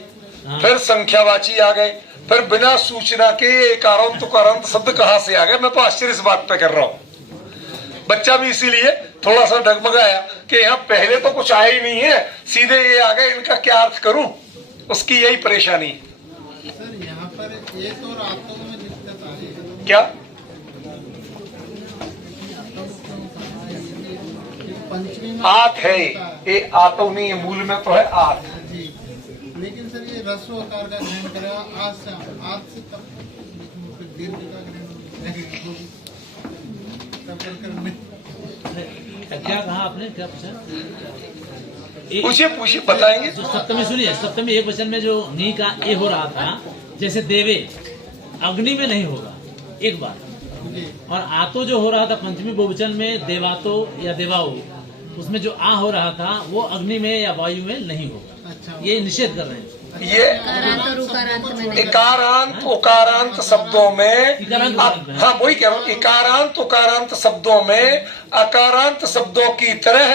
फिर संख्यावाची आ गए, फिर बिना सूचना के एकारांत उकारांत शब्द कहाँ से आ गए? मैं तो आश्चर्य इस बात पे कर रहा हूँ। बच्चा भी इसीलिए थोड़ा सा डगमगाया कि यहाँ पहले तो कुछ आया ही नहीं है, सीधे ये आ गए, इनका क्या अर्थ करूं? उसकी यही परेशानी। सर यहाँ पर एक और आतों में दिक्कत आ रही है। क्या? पंचमी में आत है, ये आतो नहीं है, मूल में तो है आत जी, लेकिन सर ये रस्व आकार का ग्रहण करेगा आज से तब फिर दीर्घ का ग्रहण क्या कहा आपने, क्या पूछा? पूछिए बताएंगे। जो सप्तमी सुनिए, सप्तमी एक वचन में जो नी का ए हो रहा था, जैसे देवे अग्नि में नहीं होगा, एक बार, और आतो जो हो रहा था पंचमी बहुवचन में देवातो या देवाओ, उसमें जो आ हो रहा था वो अग्नि में या वायु में नहीं होगा। अच्छा, ये निषेध कर रहे हैं। ये एकारांत उकारांत शब्दों में, हाँ वही कह रहा हूँ, एकारांत उकारांत शब्दों में अकारांत शब्दों की तरह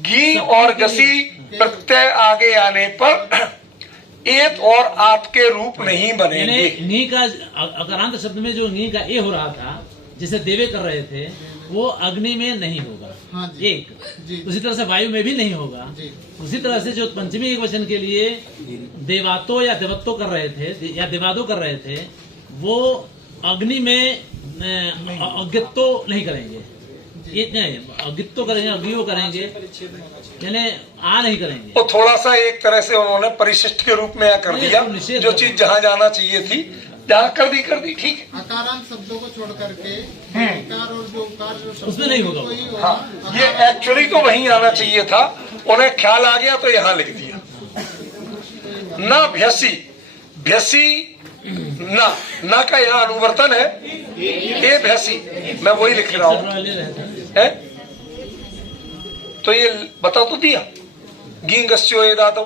गी और गसी प्रत्यय आगे आने पर एत और आत के रूप नहीं बनेंगे। नी का अकारांत शब्द में जो नी का ए हो रहा था, जिसे देवे कर रहे थे, वो अग्नि में नहीं होगा। हाँ जी, एक जी, उसी तरह से वायु में भी नहीं होगा जी। उसी तरह से जो पंचमी एक वचन के लिए देवातो या देवत्तो कर रहे थे या देवादो कर रहे थे, वो अग्नि में अगित्तो नहीं करेंगे, ये नहीं, अगित्तो करेंगे, अग्नियो करेंगे, यानी आ नहीं करेंगे। वो थोड़ा सा एक तरह से उन्होंने परिशिष्ट के रूप में कर दिया, जो चीज जहाँ जाना चाहिए थी जहाँ कर दी, ठीक है। अकारांत शब्दों को छोड़ करके एकार और जो उकार जो शब्द उसमें नहीं होगा। हाँ, ये एक्चुअली तो वहीं आना चाहिए था, उन्हें ख्याल आ गया तो यहाँ लिख दिया। ना भ्यसी, भ्यसी ना का यहाँ अनुवर्तन है, ए भ्यसी, मैं वही लिख रहा हूँ है। तो ये बता तो दिया, गिंगस्यो ये दातो,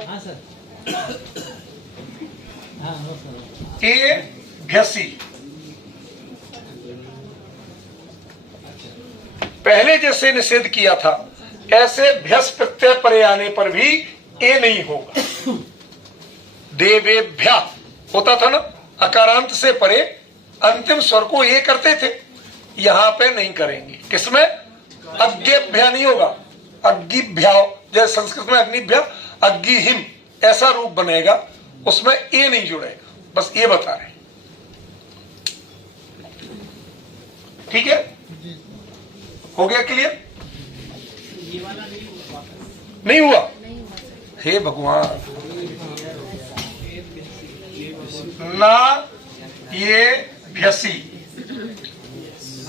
ए भ्यसी। पहले जैसे निषेध किया था, ऐसे भ्यस प्रत्यय परे आने पर भी ए नहीं होगा। देवेभ्या होता था ना, अकारांत से परे अंतिम स्वर को ए करते थे, यहां पे नहीं करेंगे। किसमें? अज्ञेभ्या नहीं होगा, अग्गिभ्या, जैसे संस्कृत में अग्निभ्या, अग्गिहिम, ऐसा रूप बनेगा, उसमें ए नहीं जुड़ेगा। बस ये बता रहे, ठीक है? हो गया क्लियर? नहीं हुआ? हे भगवान, ना ये भ्यसी,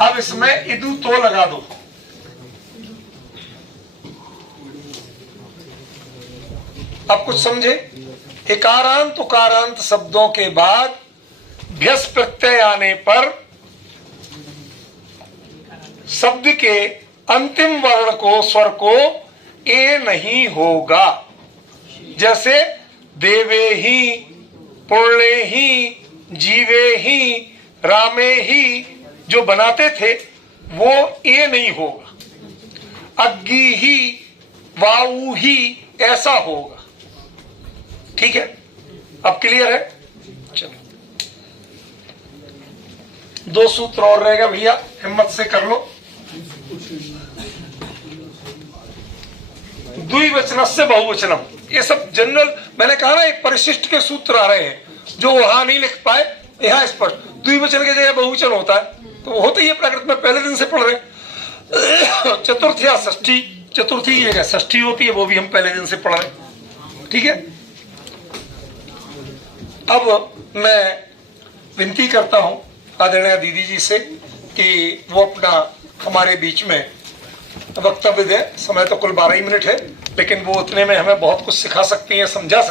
अब इसमें इदु तो लगा दो। अब कुछ समझे? एकारांत उकारांत शब्दों के बाद भ्यस प्रत्यय आने पर शब्द के अंतिम वर्ण को, स्वर को ए नहीं होगा। जैसे देवे ही, पुण्य ही, जीवे ही, रामे ही जो बनाते थे, वो ए नहीं होगा। अग्गी ही, वायु ही, ऐसा होगा। ठीक है? अब क्लियर है? चलो, 2 सूत्र और रहेगा भैया, हिम्मत से कर लो। द्विवचनस्य बहुवचनम, ये सब जनरल, मैंने कहा ना, एक परिशिष्ट के सूत्र आ रहे हैं जो वहां नहीं लिख पाए, यहाँ स्पष्ट। द्विवचन की जगह बहुवचन होता है, तो होता ही है प्राकृत में, पहले दिन से पढ़ रहे। चतुर्थी या षष्ठी, चतुर्थी की जगह षष्ठी होती है, वो भी हम पहले दिन से पढ़ रहे। ठीक है? अब मैं विनती करता हूं आदरणीय दीदी जी से कि वो अपना हमारे बीच में वक्तव्य दें। समय तो कुल 12 ही मिनट है, लेकिन वो उतने में हमें बहुत कुछ सिखा सकती हैं, समझा सकती हैं।